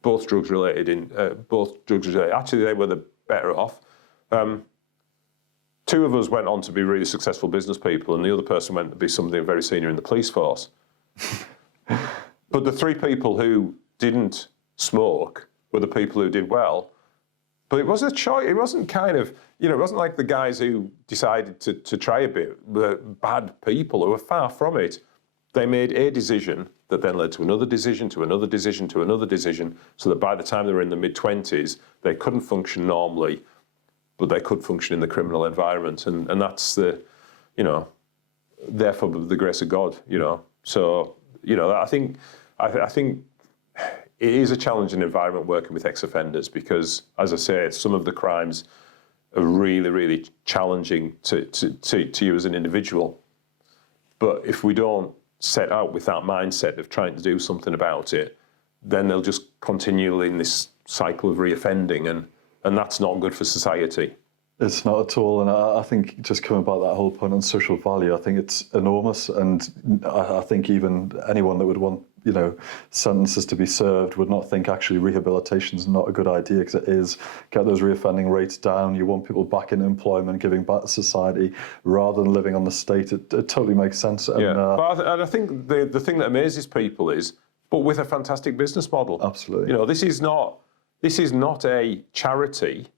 both drugs related. Actually, they were the better off. 2 of us went on to be really successful business people, and the other person went to be something very senior in the police force. But the 3 people who didn't smoke were the people who did well. But it was a choice. It wasn't kind of, it wasn't like the guys who decided to try a bit were bad people who were far from it. They made a decision that then led to another decision, to another decision, to another decision, so that by the time they were in the mid-20s, they couldn't function normally, but they could function in the criminal environment. And that's the, therefore the grace of God, So, I think it is a challenging environment working with ex-offenders because, as I say, some of the crimes are really, really challenging to you as an individual. But if we don't set out with that mindset of trying to do something about it, then they'll just continue in this cycle of reoffending, and that's not good for society. It's not at all, and I think just coming back to that whole point on social value, I think it's enormous, and I think even anyone that would want, sentences to be served would not think actually rehabilitation is not a good idea, because it is. Get those reoffending rates down. You want people back in employment, giving back to society, rather than living on the state. It totally makes sense. And, and I think the thing that amazes people is, but with a fantastic business model. Absolutely. This is not a charity.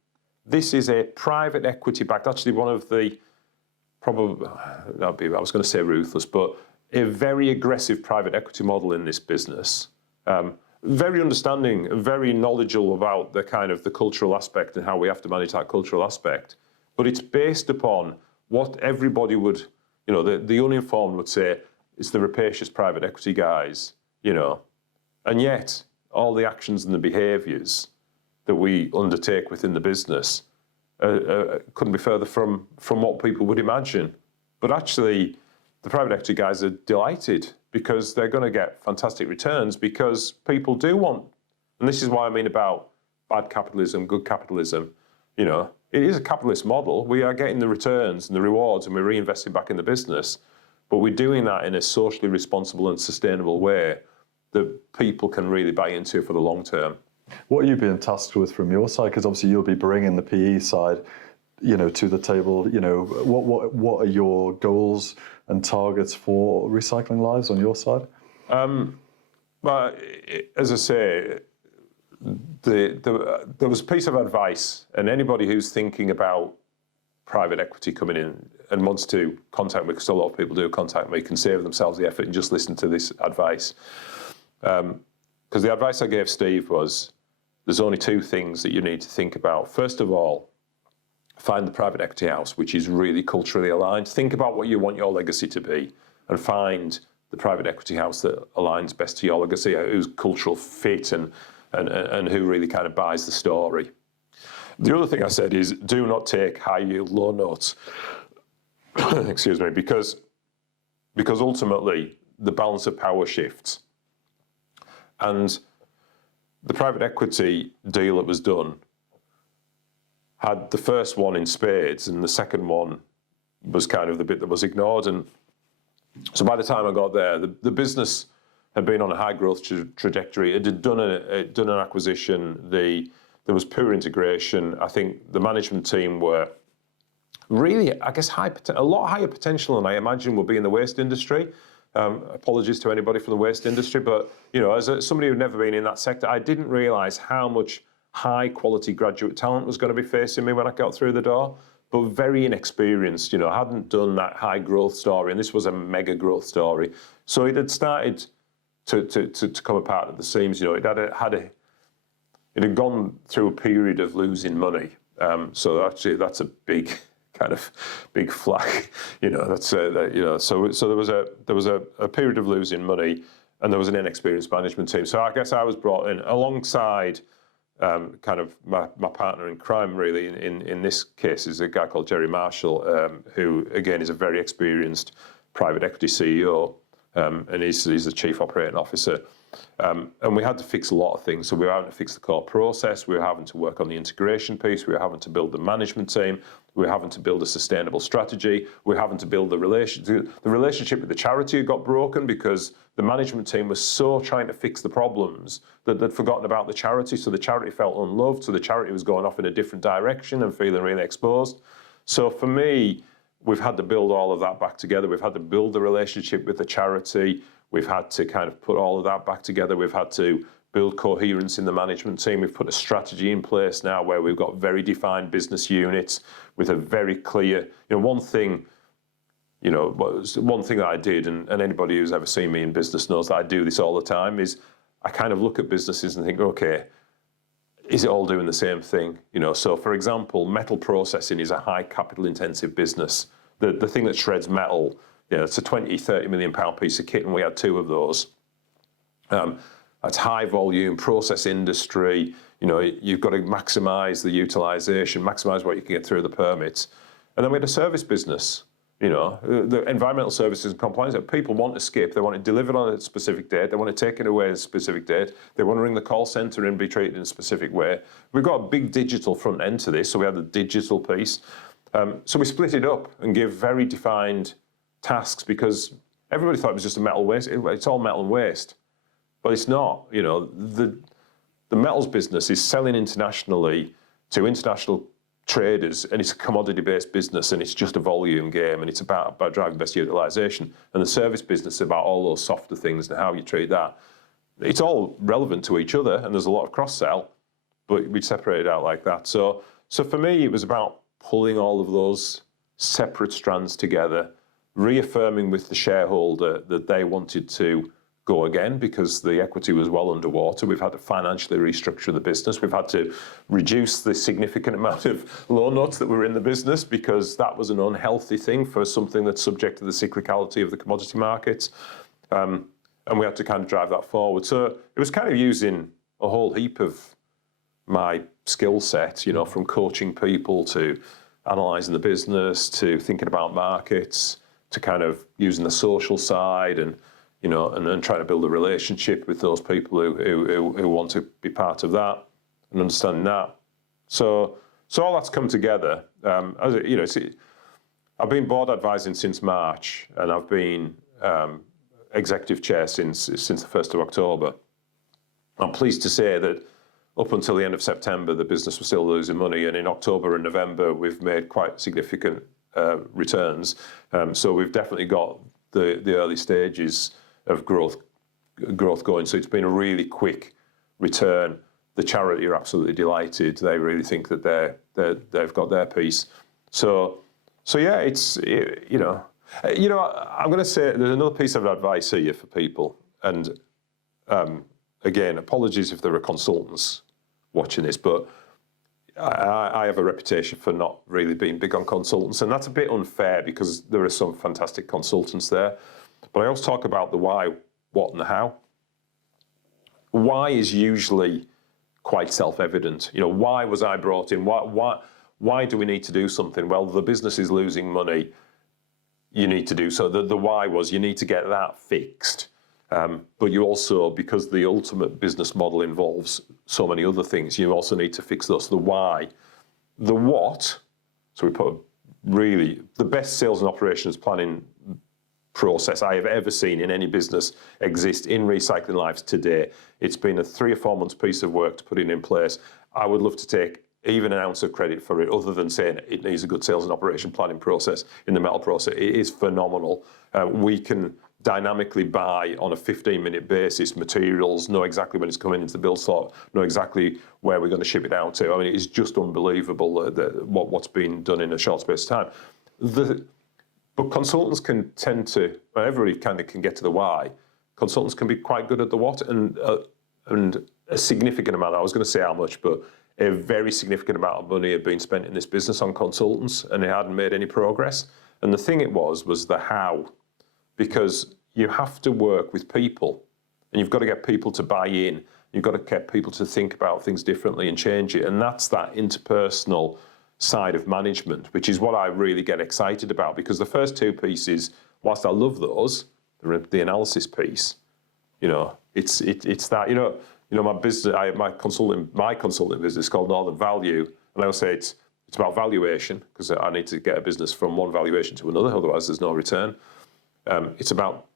This is a private equity backed, actually one of the, I was going to say ruthless, but a very aggressive private equity model in this business. Very understanding, very knowledgeable about the kind of the cultural aspect and how we have to manage that cultural aspect. But it's based upon what everybody would, the uninformed would say, it's the rapacious private equity guys, And yet, all the actions and the behaviours that we undertake within the business couldn't be further from what people would imagine. But actually, the private equity guys are delighted because they're going to get fantastic returns, because people do want, and this is why I mean about bad capitalism, good capitalism, it is a capitalist model. We are getting the returns and the rewards, and we're reinvesting back in the business, but we're doing that in a socially responsible and sustainable way that people can really buy into for the long term. What are you being tasked with from your side? Because obviously you'll be bringing the PE side, to the table. What are your goals and targets for Recycling Lives on your side? Well, as I say, there was a piece of advice, and anybody who's thinking about private equity coming in and wants to contact me, because a lot of people do contact me, can save themselves the effort and just listen to this advice. Because the advice I gave Steve was, there's only 2 things that you need to think about. First of all, find the private equity house, which is really culturally aligned. Think about what you want your legacy to be, and find the private equity house that aligns best to your legacy, whose cultural fit and who really kind of buys the story. The other thing I said is, do not take high yield low notes. Excuse me, because ultimately the balance of power shifts. And the private equity deal that was done had the first one in spades, and the second one was kind of the bit that was ignored. And so by the time I got there, the business had been on a high growth trajectory. It had done an acquisition. There was poor integration. I think the management team were really, I guess, a lot higher potential than I imagine would be in the waste industry. Apologies to anybody from the waste industry, but as somebody who'd never been in that sector, I didn't realise how much high quality graduate talent was going to be facing me when I got through the door. But very inexperienced, I hadn't done that high growth story, and this was a mega growth story. So it had started to come apart at the seams. It had gone through a period of losing money. So actually, that's a big flag. So there was a period of losing money, and there was an inexperienced management team. So I guess I was brought in alongside my partner in crime, really, in this case, is a guy called Jerry Marshall, who, again, is a very experienced private equity CEO, and he's the chief operating officer. And we had to fix a lot of things. So we were having to fix the core process, we were having to work on the integration piece, we were having to build the management team, we were having to build a sustainable strategy, we were having to build the relationship. The relationship with the charity got broken because the management team was so trying to fix the problems that they'd forgotten about the charity. So the charity felt unloved, so the charity was going off in a different direction and feeling really exposed. So for me, we've had to build all of that back together. We've had to build the relationship with the charity. We've had to kind of put all of that back together. We've had to build coherence in the management team. We've put a strategy in place now where we've got very defined business units with a very clear, one thing that I did, and anybody who's ever seen me in business knows that I do this all the time, is I kind of look at businesses and think, okay, is it all doing the same thing? So for example, metal processing is a high capital intensive business. The thing that shreds metal, it's a 20, 30 million pound piece of kit, and we had 2 of those. That's high volume process industry. You've got to maximise the utilisation, maximise what you can get through the permits. And then we had a service business. The environmental services and compliance that people want to skip. They want it delivered on a specific date. They want to take it away at a specific date. They want to ring the call centre and be treated in a specific way. We've got a big digital front end to this, so we had the digital piece. So we split it up and give very defined tasks because everybody thought it was just a metal waste. It's all metal and waste, but it's not. The metals business is selling internationally to international traders, and it's a commodity-based business, and it's just a volume game, and it's about driving best utilisation. And the service business is about all those softer things and how you treat that. It's all relevant to each other, and there's a lot of cross-sell, but we separate it out like that. So for me, it was about pulling all of those separate strands together, reaffirming with the shareholder that they wanted to go again because the equity was well underwater. We've had to financially restructure the business. We've had to reduce the significant amount of loan notes that were in the business because that was an unhealthy thing for something that's subject to the cyclicality of the commodity markets. And we had to kind of drive that forward. So it was kind of using a whole heap of my skill set, from coaching people to analysing the business to thinking about markets to kind of using the social side and and trying to build a relationship with those people who want to be part of that and understanding that. So all that's come together. I've been board advising since March, and I've been executive chair since the 1st of October. I'm pleased to say that up until the end of September, the business was still losing money, and in October and November, we've made quite significant returns. So we've definitely got the early stages of growth going. So it's been a really quick return. The charity are absolutely delighted. They really think that they've got their piece. So yeah, I'm going to say there's another piece of advice here for people. And again, apologies if there are consultants watching this, but I have a reputation for not really being big on consultants, and that's a bit unfair because there are some fantastic consultants there. But I always talk about the why, what, and the how. Why is usually quite self-evident. Why was I brought in? Why do we need to do something? Well, the business is losing money. You need to do so. The why was you need to get that fixed. But you also, because the ultimate business model involves so many other things, you also need to fix those. The why. The what, so we put really the best sales and operations planning process I have ever seen in any business exist in Recycling Lives today. It's been a 3 or 4 months piece of work to put it in place. I would love to take even an ounce of credit for it, other than saying it needs a good sales and operation planning process in the metal process. It is phenomenal. We can dynamically buy on a 15-minute basis materials, know exactly when it's coming into the build slot, know exactly where we're going to ship it out to. I mean, it's just unbelievable what's been done in a short space of time. But consultants can tend to, well, everybody kind of can get to the why. Consultants can be quite good at the what, and a significant amount, I was going to say how much, but a very significant amount of money had been spent in this business on consultants, and it hadn't made any progress. And the thing it was the how, because you have to work with people, and you've got to get people to buy in. You've got to get people to think about things differently and change it. And that's that interpersonal side of management, which is what I really get excited about, because the first two pieces, whilst I love those, the analysis piece, you know, it's that, you know, my business, my consulting business is called Northern Value, and I will say it's about valuation, because I need to get a business from one valuation to another, otherwise there's no return. It's about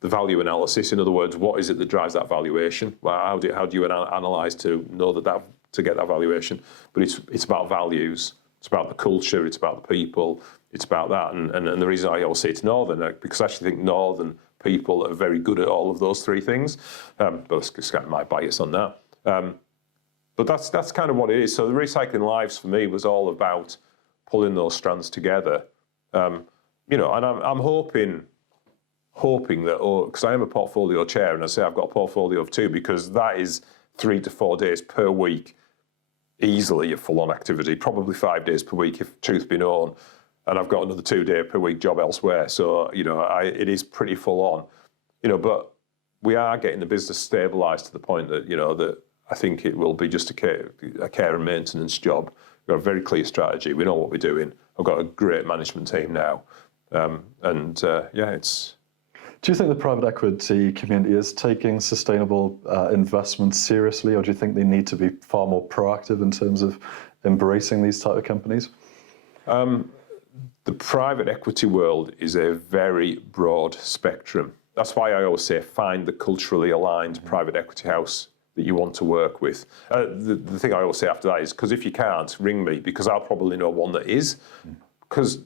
the value analysis. In other words, what is it that drives that valuation? Well, how do you analyse to know that to get that valuation? But it's about values. It's about the culture. It's about the people. It's about that. And the reason I always say it's Northern, because I actually think Northern people are very good at all of those three things. But it's kind of my bias on that. But that's kind of what it is. So the Recycling Lives for me was all about pulling those strands together. You know, and I'm hoping that, because I am a portfolio chair, and I say I've got a portfolio of 2, because that is 3 to 4 days per week, easily a full-on activity, probably 5 days per week, if truth be known. And I've got another 2-day per week job elsewhere. So, you know, it is pretty full-on, you know, but we are getting the business stabilised to the point that, you know, that I think it will be just a care and maintenance job. We've got a very clear strategy. We know what we're doing. I've got a great management team now. It's... Do you think the private equity community is taking sustainable investment seriously, or do you think they need to be far more proactive in terms of embracing these type of companies? The private equity world is a very broad spectrum. That's why I always say find the culturally aligned private equity house that you want to work with. The thing I always say after that is, because if you can't, ring me, because I'll probably know one that is. Because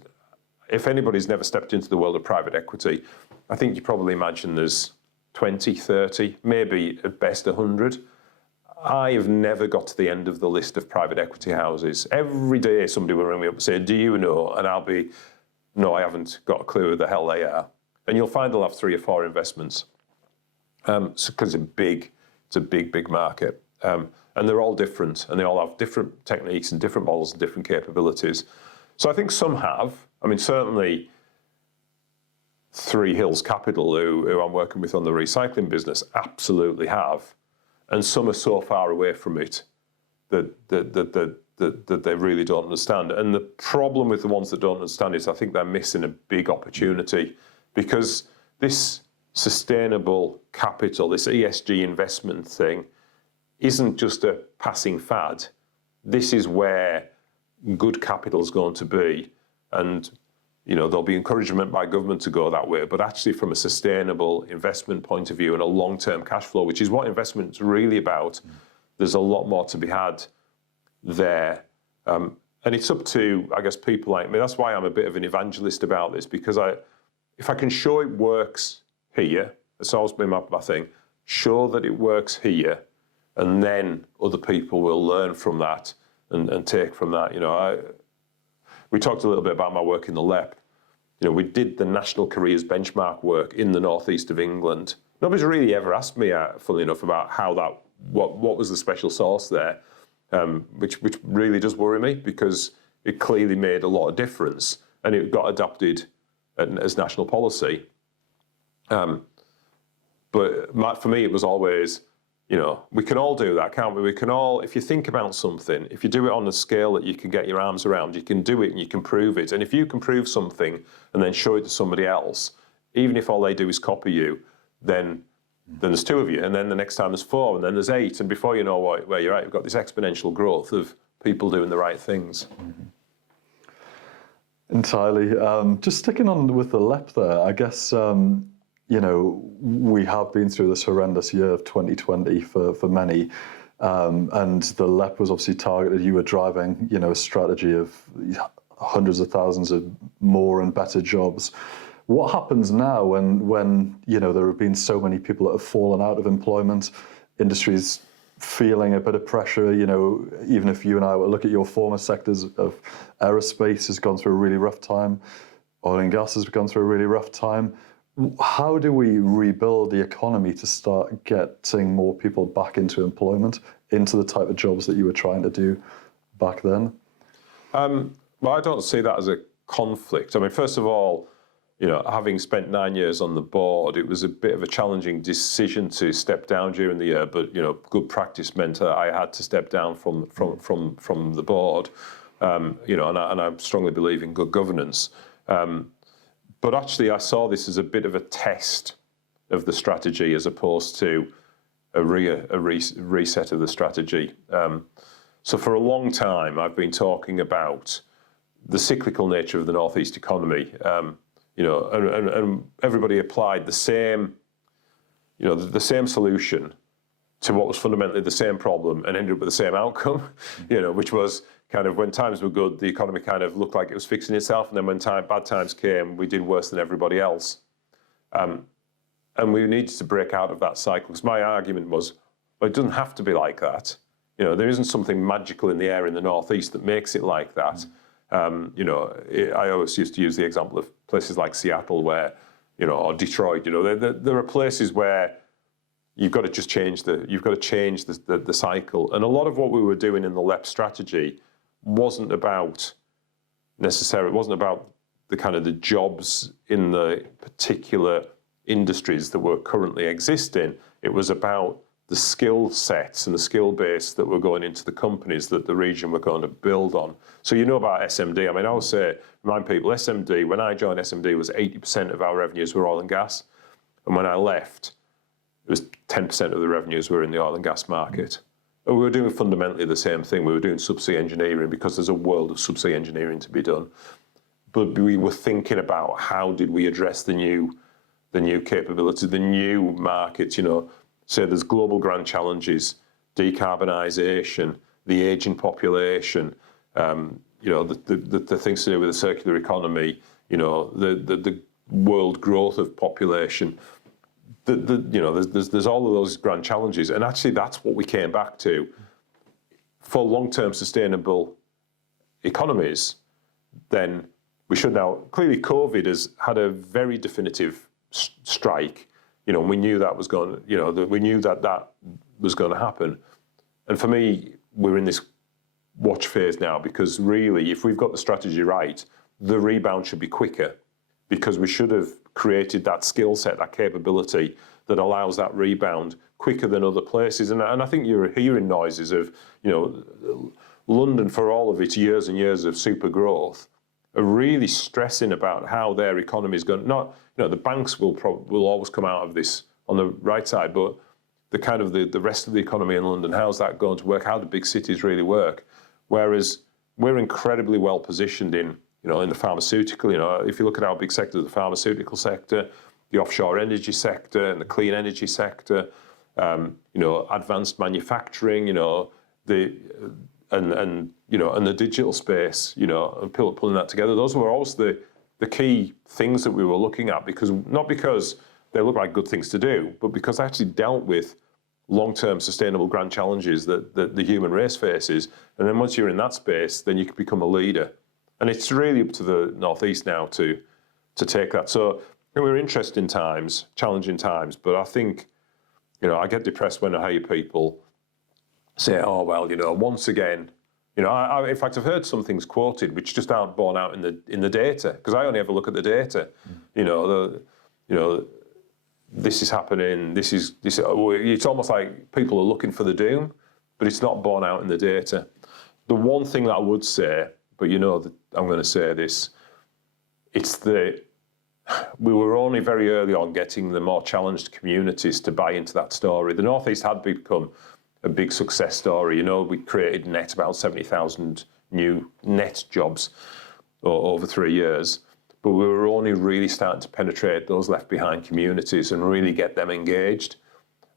if anybody's never stepped into the world of private equity, I think you probably imagine there's 20, 30, maybe at best 100. I have never got to the end of the list of private equity houses. Every day somebody will ring me up and say, do you know? And I'll be, no, I haven't got a clue who the hell they are. And you'll find they'll have 3 or 4 investments. Because it's a big market. And they're all different, and they all have different techniques and different models and different capabilities. So I think some have. I mean, certainly Three Hills Capital, who I'm working with on the recycling business, absolutely have. And some are so far away from it that they really don't understand. And the problem with the ones that don't understand is I think they're missing a big opportunity, because this sustainable capital, this ESG investment thing, isn't just a passing fad. This is where good capital is going to be. And you know, there'll be encouragement by government to go that way, but actually from a sustainable investment point of view and a long-term cash flow, which is what investment's really about, there's a lot more to be had there. And it's up to, I guess, people like me. That's why I'm a bit of an evangelist about this, because if I can show it works here, it's always been my thing, show that it works here, and then other people will learn from that and take from that. You know, we talked a little bit about my work in the LEP. You know, we did the National Careers Benchmark work in the northeast of England. Nobody's really ever asked me, funnily enough, about how what was the special sauce there, which really does worry me, because it clearly made a lot of difference and it got adopted as national policy. But for me, it was always, you know, we can all do that, can't we? We can all, if you think about something, if you do it on a scale that you can get your arms around, you can do it and you can prove it. And if you can prove something and then show it to somebody else, even if all they do is copy you, then there's 2 of you. And then the next time there's 4, and then there's 8. And before you know where you're at, you've got this exponential growth of people doing the right things. Entirely. Just sticking on with the LEP there, I guess, you know, we have been through this horrendous year of 2020 for many, and the LEP was obviously targeted. You were driving, you know, a strategy of hundreds of thousands of more and better jobs. What happens now when there have been so many people that have fallen out of employment, industries feeling a bit of pressure? Even if you and I look at your former sectors of aerospace has gone through a really rough time, oil and gas has gone through a really rough time. How do we rebuild the economy to start getting more people back into employment, into the type of jobs that you were trying to do back then? Well, I don't see that as a conflict. I mean, first of all, having spent 9 years on the board, it was a bit of a challenging decision to step down during the year. But good practice meant that I had to step down from the board. And I strongly believe in good governance. But actually, I saw this as a bit of a test of the strategy as opposed to a reset of the strategy. So for a long time, I've been talking about the cyclical nature of the Northeast economy. And everybody applied the same solution to what was fundamentally the same problem and ended up with the same outcome, which was kind of when times were good, the economy kind of looked like it was fixing itself. And then when bad times came, we did worse than everybody else. And we needed to break out of that cycle, because my argument was, well, it doesn't have to be like that. There isn't something magical in the air in the Northeast that makes it like that. I always used to use the example of places like Seattle or Detroit. There are places where you've got to just change the cycle. And a lot of what we were doing in the LEP strategy wasn't about the kind of the jobs in the particular industries that were currently existing. It was about the skill sets and the skill base that were going into the companies that the region were going to build on. So about SMD. I mean, I always remind people, SMD, when I joined SMD, was 80% of our revenues were oil and gas. And when I left, it was 10% of the revenues were in the oil and gas market. And we were doing fundamentally the same thing. We were doing subsea engineering because there's a world of subsea engineering to be done. But we were thinking about how did we address the new capability, the new markets, say there's global grand challenges, decarbonisation, the ageing population, the things to do with the circular economy, the world growth of population. There's all of those grand challenges, and actually that's what we came back to. For long-term sustainable economies, then we should now. Clearly, COVID has had a very definitive strike. We knew that was going. We knew that was going to happen, and for me, we're in this watch phase now, because really, if we've got the strategy right, the rebound should be quicker, because we should have created that skill set, that capability that allows that rebound quicker than other places. And I think you're hearing noises of, London, for all of its years and years of super growth, are really stressing about how their economy is going. Not, the banks will always come out of this on the right side, but the rest of the economy in London, how's that going to work? How do big cities really work? Whereas we're incredibly well positioned in the pharmaceutical. If you look at our big sectors, the pharmaceutical sector, the offshore energy sector, and the clean energy sector, advanced manufacturing, and the digital space, and pulling that together. Those were always the key things that we were looking at, not because they look like good things to do, but because they actually dealt with long-term sustainable grand challenges that the human race faces. And then once you're in that space, then you can become a leader. And it's really up to the Northeast now to take that. So we're interesting times, challenging times, but I think, I get depressed when I hear people say, oh, well, once again, in fact, I've heard some things quoted which just aren't borne out in the data, because I only ever look at the data. This is happening, this. It's almost like people are looking for the doom, but it's not borne out in the data. The one thing that I would say, but that I'm going to say this, it's that we were only very early on getting the more challenged communities to buy into that story. The Northeast had become a big success story. We created net about 70,000 new net jobs over 3 years, but we were only really starting to penetrate those left behind communities and really get them engaged.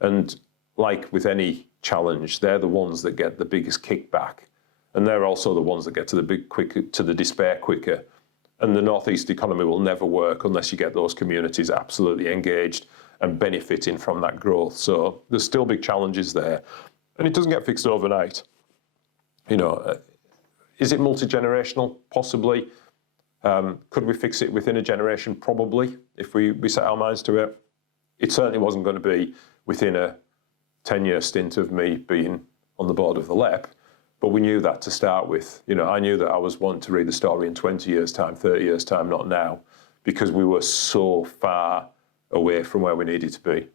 And like with any challenge, they're the ones that get the biggest kickback. And they're also the ones that get to the despair quicker. And the Northeast economy will never work unless you get those communities absolutely engaged and benefiting from that growth. So there's still big challenges there. And it doesn't get fixed overnight. Is it multi-generational? Possibly. Could we fix it within a generation? Probably, if we set our minds to it. It certainly wasn't going to be within a 10-year stint of me being on the board of the LEP, but we knew that to start with. I knew that I was wanting to read the story in 20 years' time, 30 years' time, not now, because we were so far away from where we needed to be.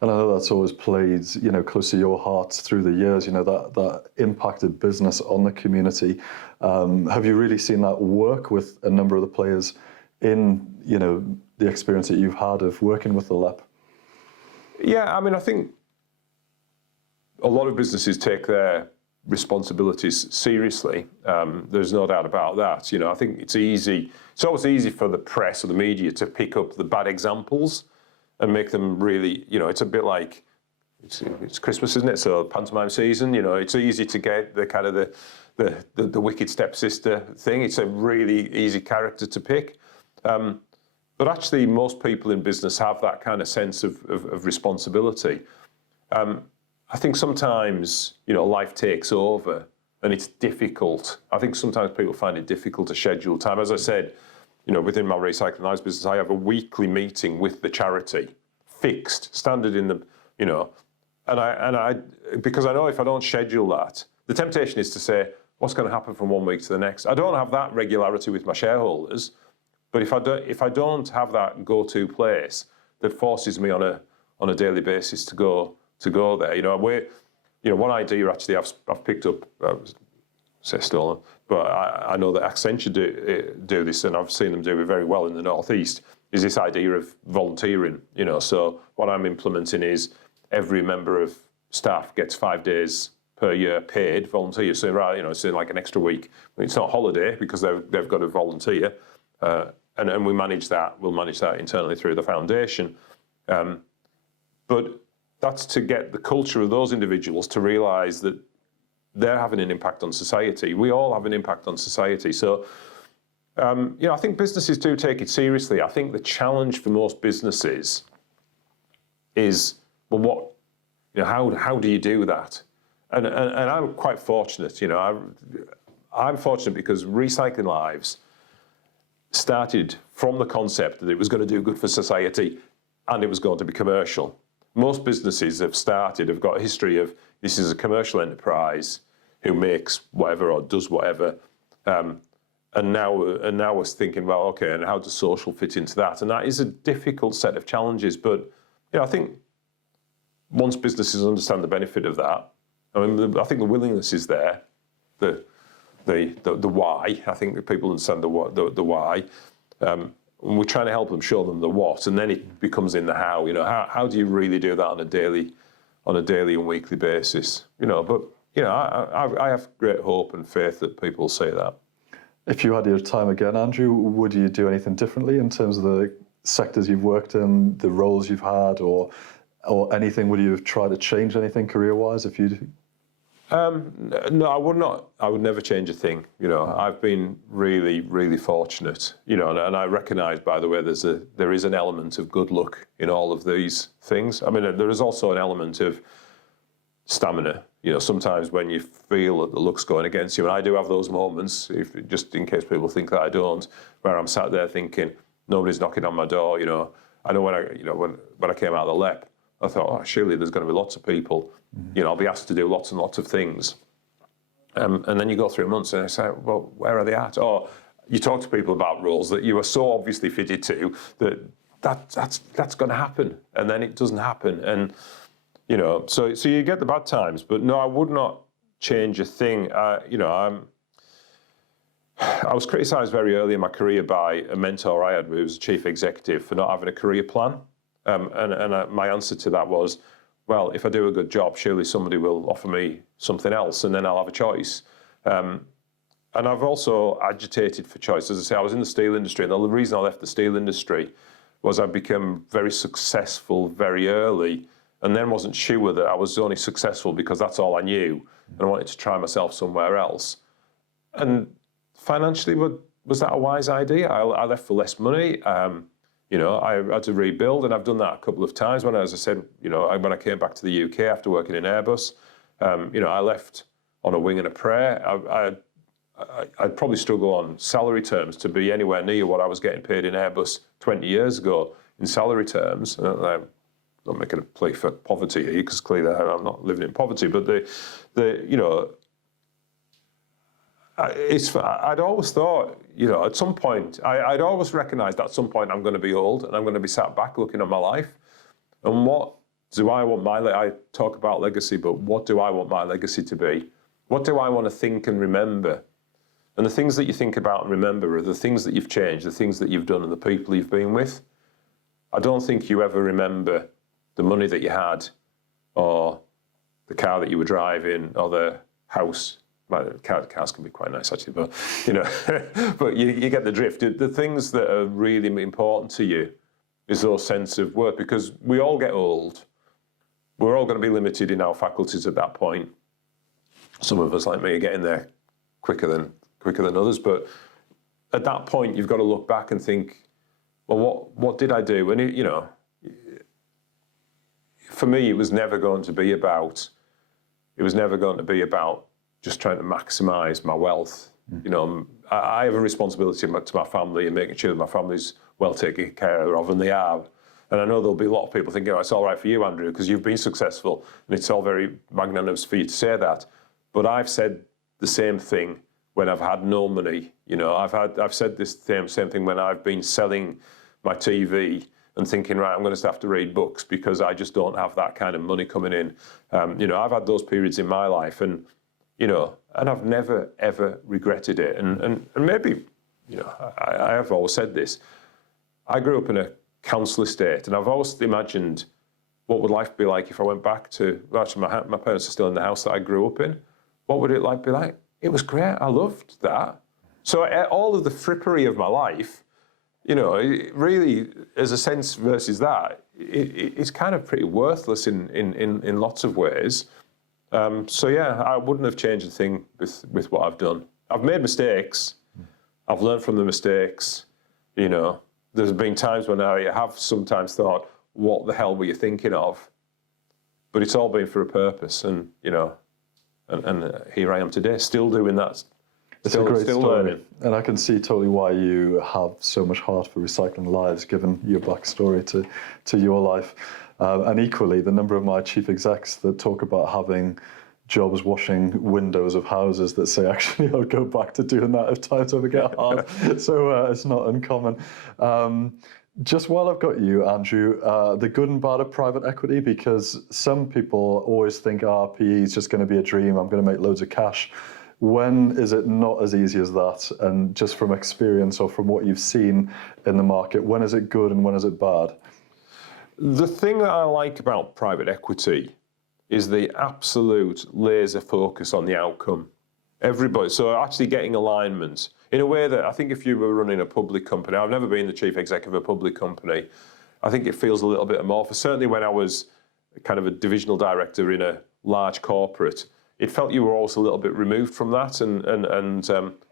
And I know that's always played, close to your heart through the years, that impacted business on the community. Have you really seen that work with a number of the players in, the experience that you've had of working with the LEP? Yeah, I think a lot of businesses take their responsibilities seriously. There's no doubt about that. I think it's always easy for the press or the media to pick up the bad examples and make them really, it's a bit like, it's Christmas, isn't it? So pantomime season, it's easy to get the kind of the wicked stepsister thing. It's a really easy character to pick. But actually, most people in business have that kind of sense of responsibility. I think sometimes, life takes over and it's difficult. I think sometimes people find it difficult to schedule time. As I said, within my Recycling Lives business, I have a weekly meeting with the charity, fixed, standard in the, and I because I know if I don't schedule that, the temptation is to say, what's going to happen from one week to the next? I don't have that regularity with my shareholders, but if I don't have that go-to place that forces me on a daily basis to go there, one idea actually I've picked up, say stolen, but I know that Accenture do this, and I've seen them do it very well in the Northeast, is this idea of volunteering. So what I'm implementing is every member of staff gets 5 days per year paid volunteer. So it's like an extra week. It's not holiday because they've got to volunteer, and we manage that. We'll manage that internally through the foundation, but that's to get the culture of those individuals to realise that they're having an impact on society. We all have an impact on society. So, I think businesses do take it seriously. I think the challenge for most businesses is, well, how do you do that? And I'm quite fortunate. I'm fortunate because Recycling Lives started from the concept that it was going to do good for society and it was going to be commercial. Most businesses have got a history of, this is a commercial enterprise who makes whatever or does whatever, and now we're thinking, well, okay, and how does social fit into that? And that is a difficult set of challenges. But I think once businesses understand the benefit of that, I think the willingness is there, the why. I think that people understand the why. And we're trying to help them, show them the what, and then it becomes in the how. How do you really do that on a daily and weekly basis? But I have great hope and faith that people say that. If you had your time again, Andrew, would you do anything differently in terms of the sectors you've worked in, the roles you've had, or anything? Would you have tried to change anything career-wise if you? No, I would not. I would never change a thing. I've been really, really fortunate. And I recognise, by the way, there is an element of good luck in all of these things. There is also an element of stamina. Sometimes when you feel that the luck's going against you, and I do have those moments, just in case people think that I don't, where I'm sat there thinking nobody's knocking on my door. I know when I came out of the LEP, I thought, surely there's going to be lots of people. I'll be asked to do lots and lots of things. And then you go through months and I say, well, where are they at? Or you talk to people about roles that you are so obviously fitted to that's going to happen, and then it doesn't happen. And so you get the bad times, but no, I would not change a thing. I was criticised very early in my career by a mentor I had, who was a chief executive, for not having a career plan. And my answer to that was, well, if I do a good job, surely somebody will offer me something else, and then I'll have a choice. And I've also agitated for choice. As I say, I was in the steel industry, and the reason I left the steel industry was I became very successful very early, and then wasn't sure that I was only successful because that's all I knew, and I wanted to try myself somewhere else. And financially, was that a wise idea? I left for less money. I had to rebuild, and I've done that a couple of times. When, as I said, when I came back to the UK after working in Airbus, I left on a wing and a prayer. I'd probably struggle on salary terms to be anywhere near what I was getting paid in Airbus 20 years ago in salary terms. I'm not making a plea for poverty here, because clearly I'm not living in poverty. But I'd always thought, at some point, I'd always recognised at some point I'm going to be old and I'm going to be sat back looking at my life. And what do I want I talk about legacy, but what do I want my legacy to be? What do I want to think and remember? And the things that you think about and remember are the things that you've changed, the things that you've done, and the people you've been with. I don't think you ever remember the money that you had, or the car that you were driving, or the house. Cars can be quite nice, actually, but but you get the drift. The things that are really important to you is those sense of worth, because we all get old. We're all going to be limited in our faculties at that point. Some of us, like me, are getting there quicker than others. But at that point, you've got to look back and think, well, what did I do? And for me, it was never going to be about just trying to maximise my wealth. I have a responsibility to my family and making sure that my family's well taken care of, and they are. And I know there'll be a lot of people thinking, it's all right for you, Andrew, because you've been successful, and it's all very magnanimous for you to say that. But I've said the same thing when I've had no money. I've said this same thing when I've been selling my TV and thinking, right, I'm going to have to read books because I just don't have that kind of money coming in. I've had those periods in my life, and I've never, ever regretted it. And maybe, I have always said this. I grew up in a council estate, and I've always imagined what would life be like if I went back to, actually my parents are still in the house that I grew up in. What would it be like? It was great. I loved that. So all of the frippery of my life, it really, as a sense versus that, it's kind of pretty worthless in lots of ways. I wouldn't have changed a thing with what I've done. I've made mistakes. I've learned from the mistakes. There's been times when I have sometimes thought, what the hell were you thinking of? But it's all been for a purpose, and here I am today, still doing that. It's a great story, learning. And I can see totally why you have so much heart for recycling lives, given your backstory to your life. And equally, the number of my chief execs that talk about having jobs washing windows of houses that say, actually, I'll go back to doing that if times ever get hard. So it's not uncommon. Just while I've got you, Andrew, the good and bad of private equity, because some people always think, PE is just going to be a dream, I'm going to make loads of cash. When is it not as easy as that? And just from experience or from what you've seen in the market, when is it good and when is it bad? The thing that I like about private equity is the absolute laser focus on the outcome. Everybody, so actually getting alignment in a way that I think if you were running a public company, I've never been the chief executive of a public company, I think it feels a little bit amorphous. Certainly when I was kind of a divisional director in a large corporate, it felt you were also a little bit removed from that, and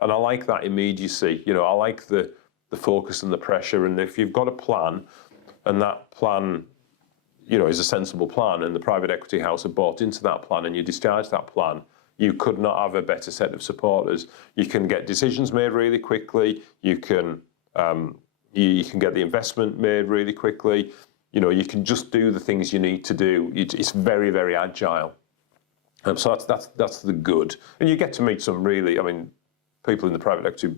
I like that immediacy. I like the focus and the pressure, and if you've got a plan, and that plan, is a sensible plan, and the private equity house have bought into that plan, and you discharge that plan, you could not have a better set of supporters. You can get decisions made really quickly. You can get the investment made really quickly. You can just do the things you need to do. It's very, very agile. So that's the good. And you get to meet some really, people in the private equity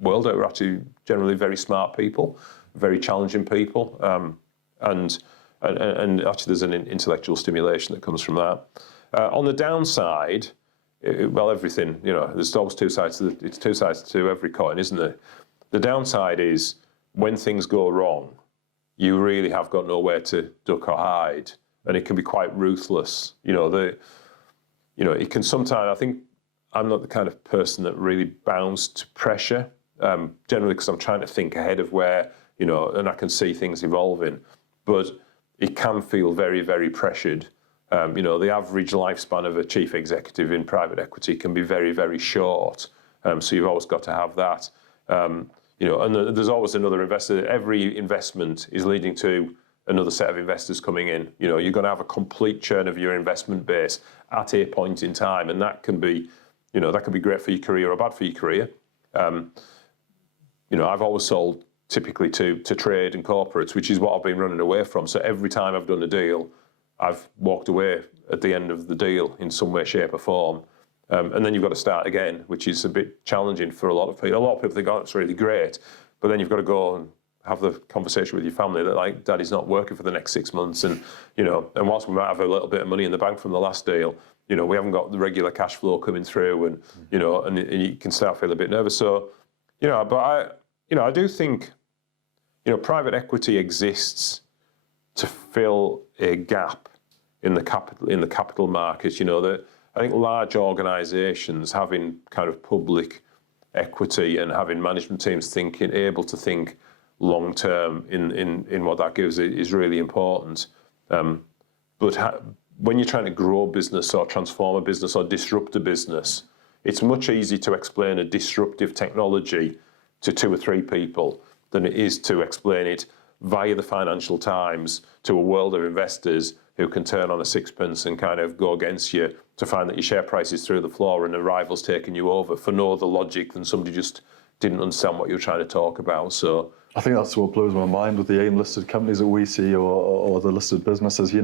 world that are actually generally very smart people, very challenging people, and actually there's an intellectual stimulation that comes from that. On the downside, everything, there's always two sides to every coin, isn't there? The downside is when things go wrong, you really have got nowhere to duck or hide, and it can be quite ruthless. It can sometimes, I think I'm not the kind of person that really bounds to pressure, generally because I'm trying to think ahead of where, and I can see things evolving, but it can feel very, very pressured. The average lifespan of a chief executive in private equity can be very, very short. So you've always got to have that. And there's always another investor. Every investment is leading to another set of investors coming in. You're going to have a complete churn of your investment base at a point in time, and that can be, great for your career or bad for your career. I've always sold typically to trade and corporates, which is what I've been running away from. So every time I've done a deal, I've walked away at the end of the deal in some way, shape, or form. And then you've got to start again, which is a bit challenging for a lot of people. A lot of people think, oh, it's really great. But then you've got to go and have the conversation with your family that, like, Daddy's not working for the next 6 months. And, and whilst we might have a little bit of money in the bank from the last deal, we haven't got the regular cash flow coming through, and, and you can start feeling a bit nervous. So, but I do think, private equity exists to fill a gap in the capital markets. I think large organisations having kind of public equity and having management teams able to think long term in what that gives is really important. But when you're trying to grow a business or transform a business or disrupt a business, it's much easier to explain a disruptive technology to 2 or 3 people than it is to explain it via the Financial Times to a world of investors who can turn on a sixpence and kind of go against you to find that your share price is through the floor and a rival's taking you over for no other logic than somebody just didn't understand what you were trying to talk about. So I think that's what blows my mind with the AIM-listed companies that we see or the listed businesses.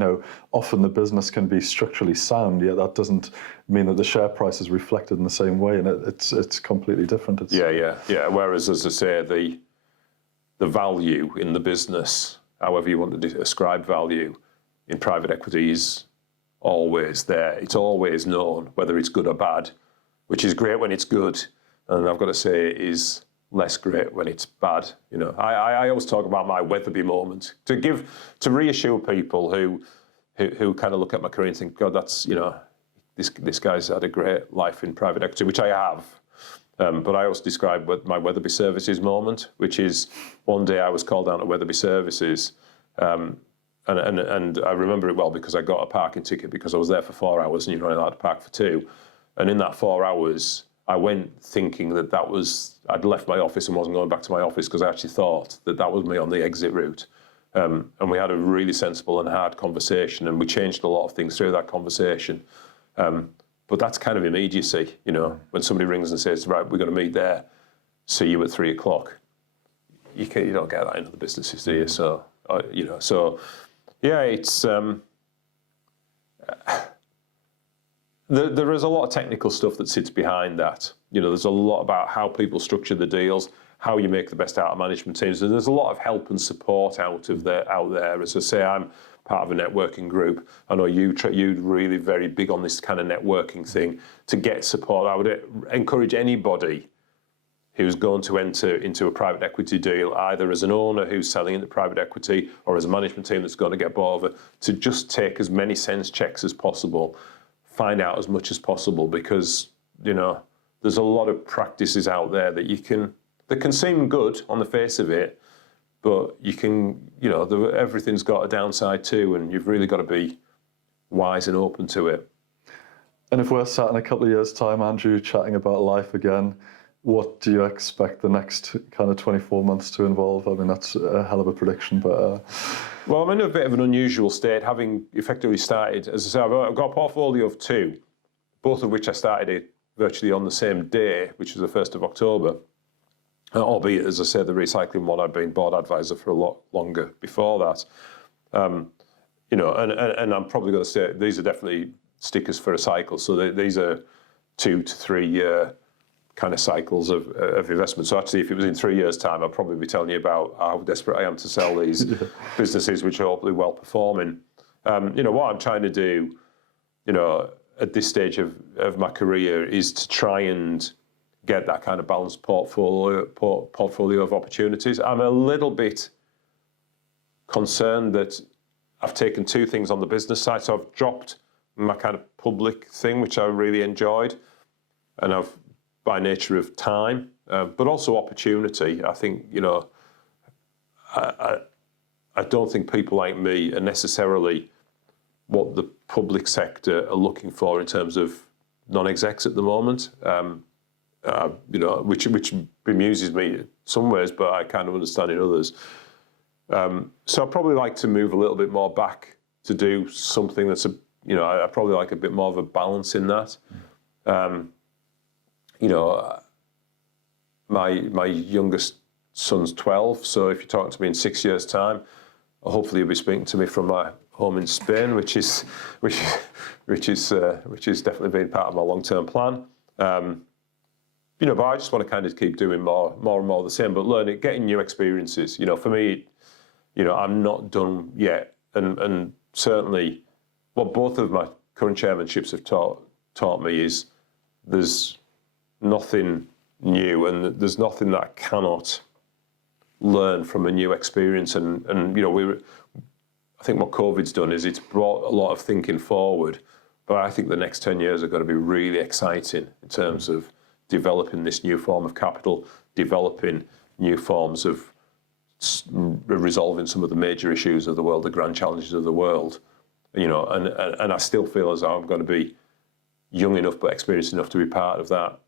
Often the business can be structurally sound, yet that doesn't mean that the share price is reflected in the same way, and it's completely different. Yeah. Whereas, as I say, the value in the business, however you want to ascribe value, in private equity is always there. It's always known, whether it's good or bad, which is great when it's good, and I've got to say it is less great when it's bad. I always talk about my Weatherby moment to reassure people who kind of look at my career and think, God, that's this guy's had a great life in private equity, which I have. But I also describe my Weatherby Services moment, which is one day I was called down to Weatherby Services. And I remember it well because I got a parking ticket because I was there for 4 hours and you're only allowed to park for 2. And in that 4 hours, I went thinking I'd left my office and wasn't going back to my office because I actually thought that was me on the exit route. And we had a really sensible and hard conversation, and we changed a lot of things through that conversation. But that's kind of immediacy, when somebody rings and says, right, we're going to meet there, see you at 3 o'clock. You don't get that in other businesses, do you? So, yeah, it's there is a lot of technical stuff that sits behind that. There's a lot about how people structure the deals, how you make the best out of management teams. And there's a lot of help and support out there. As I say, I'm part of a networking group. I know you're really very big on this kind of networking thing to get support. I would encourage anybody who's going to enter into a private equity deal, either as an owner who's selling into private equity or as a management team that's going to get bought over, to just take as many sense checks as possible, find out as much as possible, because, there's a lot of practices out there that can seem good on the face of it, but everything's got a downside too, and you've really got to be wise and open to it. And if we're sat in a couple of years' time, Andrew, chatting about life again, what do you expect the next kind of 24 months to involve? I mean, that's a hell of a prediction, but... Well, I'm in a bit of an unusual state, having effectively started, as I say, I've got a portfolio of 2, both of which I started virtually on the same day, which was the 1st of October. Albeit, as I said, the recycling one, I'd been board advisor for a lot longer before that. And I'm probably going to say these are definitely stickers for a cycle. So these are 2 to 3 year kind of cycles of investment. So actually, if it was in 3 years' time, I'd probably be telling you about how desperate I am to sell these businesses, which are hopefully well performing. What I'm trying to do, at this stage of my career is to try and get that kind of balanced portfolio of opportunities. I'm a little bit concerned that I've taken 2 things on the business side. So I've dropped my kind of public thing, which I really enjoyed, and I've, by nature of time, but also opportunity. I think, I don't think people like me are necessarily what the public sector are looking for in terms of non-execs at the moment. which bemuses me in some ways, but I kind of understand in others. So I'd probably like to move a little bit more back to do something that's I probably like a bit more of a balance in that. My youngest son's 12, so if you're talking to me in 6 years' time, hopefully you'll be speaking to me from my home in Spain, which is definitely been part of my long-term plan. But I just want to kind of keep doing more and more of the same, but learning, getting new experiences. For me, I'm not done yet, and certainly what both of my current chairmanships have taught me is there's nothing new, and there's nothing that I cannot learn from a new experience. And I think what COVID's done is it's brought a lot of thinking forward, but I think the next 10 years are going to be really exciting in terms of developing this new form of capital, developing new forms of resolving some of the major issues of the world, the grand challenges of the world. And I still feel as though I'm going to be young enough but experienced enough to be part of that,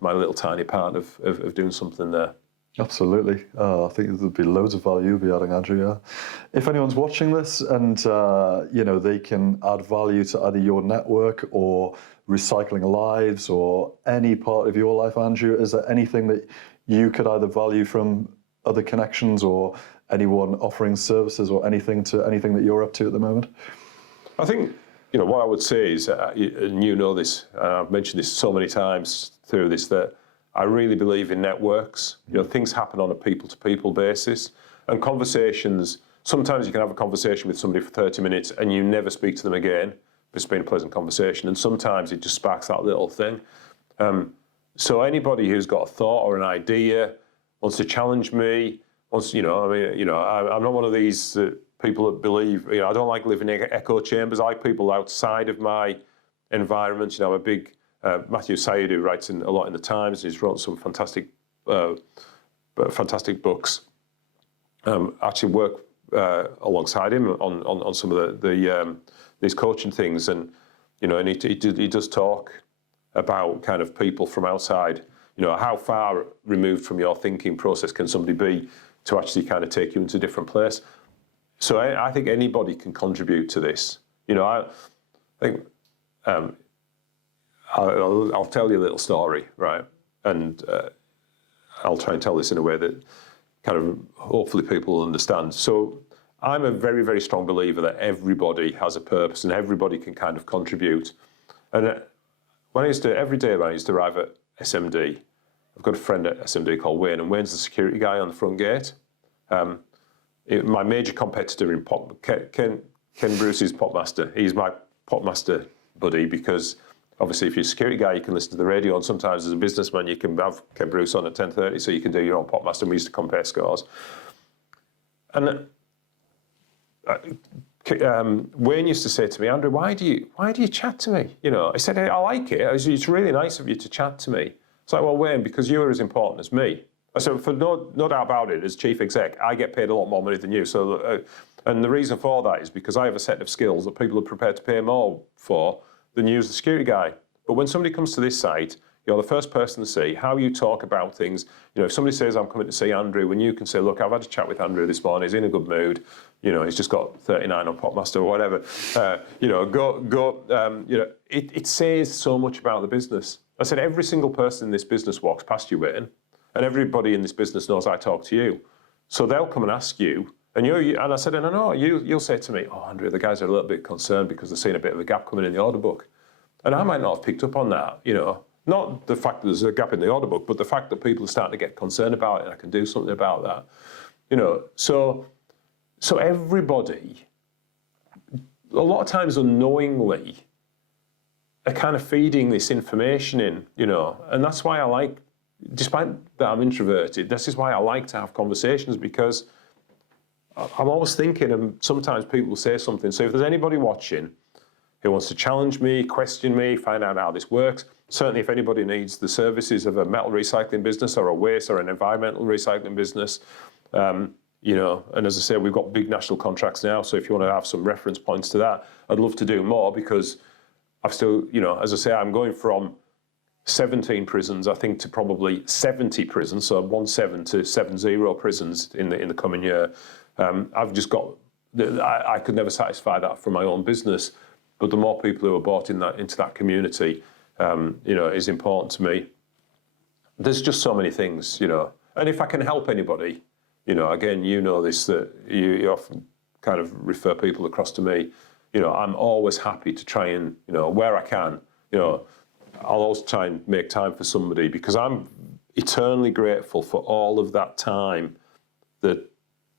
my little tiny part of doing something there. Absolutely. I think there'll be loads of value you'll be adding, Andrew. Yeah. If anyone's watching this and, they can add value to either your network or Recycling Lives or any part of your life, Andrew, is there anything that you could either value from other connections or anyone offering services or anything that you're up to at the moment? I think, what I would say is, and this, I've mentioned this so many times through this, that I really believe in networks. Things happen on a people-to-people basis, and conversations. Sometimes you can have a conversation with somebody for 30 minutes and you never speak to them again. It's been a pleasant conversation, and sometimes it just sparks that little thing. So anybody who's got a thought or an idea wants to challenge me. I'm not one of these people that believe. I don't like living in echo chambers. I like people outside of my environment. I'm a big Matthew Syed, who writes a lot in the Times. He's wrote some fantastic books. Actually work alongside him on some of these coaching things, and he does talk about kind of people from outside. How far removed from your thinking process can somebody be to actually kind of take you into a different place? So I think anybody can contribute to this. I think I'll tell you a little story, right? And I'll try and tell this in a way that kind of hopefully people will understand. So I'm a very, very strong believer that everybody has a purpose and everybody can kind of contribute. And every day when I used to arrive at SMD, I've got a friend at SMD called Wayne, and Wayne's the security guy on the front gate. My major competitor in Ken Bruce is Popmaster. He's my Popmaster buddy because obviously if you're a security guy, you can listen to the radio, and sometimes as a businessman, you can have Ken Bruce on at 10:30, so you can do your own Popmaster, and we used to compare scores. And Wayne used to say to me, Andrew, why do you chat to me? I said, I like it. It's really nice of you to chat to me. It's like, well, Wayne, because you're as important as me. I said, for no doubt about it, as chief exec, I get paid a lot more money than you. So, and the reason for that is because I have a set of skills that people are prepared to pay more for than you as the security guy. But when somebody comes to this site, you're the first person to see how you talk about things. If somebody says, I'm coming to see Andrew, when you can say, look, I've had a chat with Andrew this morning, he's in a good mood, he's just got 39 on Popmaster or whatever, it says so much about the business. I said, every single person in this business walks past you, Wayne, and everybody in this business knows I talk to you. So they'll come and ask you, and I said, and I know, you'll say to me, oh, Andrew, the guys are a little bit concerned because they're seeing a bit of a gap coming in the order book. And I might not have picked up on that, Not the fact that there's a gap in the order book, but the fact that people are starting to get concerned about it, and I can do something about that. So everybody, a lot of times unknowingly, are kind of feeding this information in, and that's why I like, despite that I'm introverted, this is why I like to have conversations, because I'm always thinking, and sometimes people will say something. So if there's anybody watching who wants to challenge me, question me, find out how this works, certainly if anybody needs the services of a metal recycling business or a waste or an environmental recycling business, and as I say, we've got big national contracts now, so if you want to have some reference points to that, I'd love to do more, because I've still, as I say, I'm going from 17 prisons, I think, to probably 70 prisons, so 17 to 70 prisons in the coming year. I've just got, I could never satisfy that from my own business, but the more people who are bought into that community, is important to me. There's just so many things, and if I can help anybody, again, this, that you often kind of refer people across to me, I'm always happy to try and, where I can, I'll always try and make time for somebody, because I'm eternally grateful for all of that time that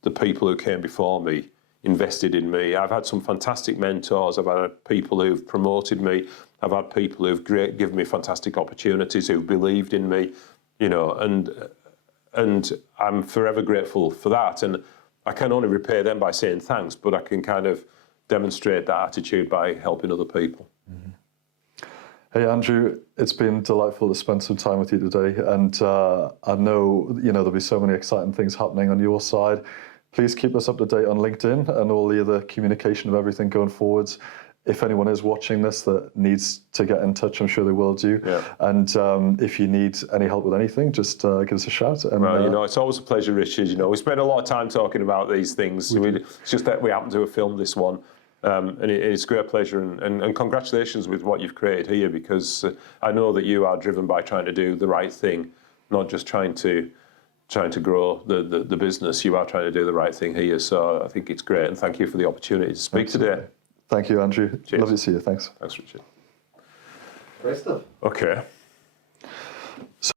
the people who came before me invested in me. I've had some fantastic mentors. I've had people who've promoted me. I've had people who've given me fantastic opportunities, who've believed in me, and I'm forever grateful for that. And I can only repay them by saying thanks, but I can kind of demonstrate that attitude by helping other people. Mm-hmm. Hey, Andrew, it's been delightful to spend some time with you today. And I know, there'll be so many exciting things happening on your side. Please keep us up to date on LinkedIn and all the other communication of everything going forwards. If anyone is watching this that needs to get in touch, I'm sure they will do. Yeah. And if you need any help with anything, just give us a shout. And, well, it's always a pleasure, Richard. We spend a lot of time talking about these things. It's just that we happen to have filmed this one. And it's a great pleasure, and congratulations with what you've created here, because I know that you are driven by trying to do the right thing, not just trying to grow the business. You are trying to do the right thing here, so I think it's great, and thank you for the opportunity to speak today. Thank you, Andrew. Cheers. Lovely to see you. Thanks. Thanks, Richard. Great stuff. Okay.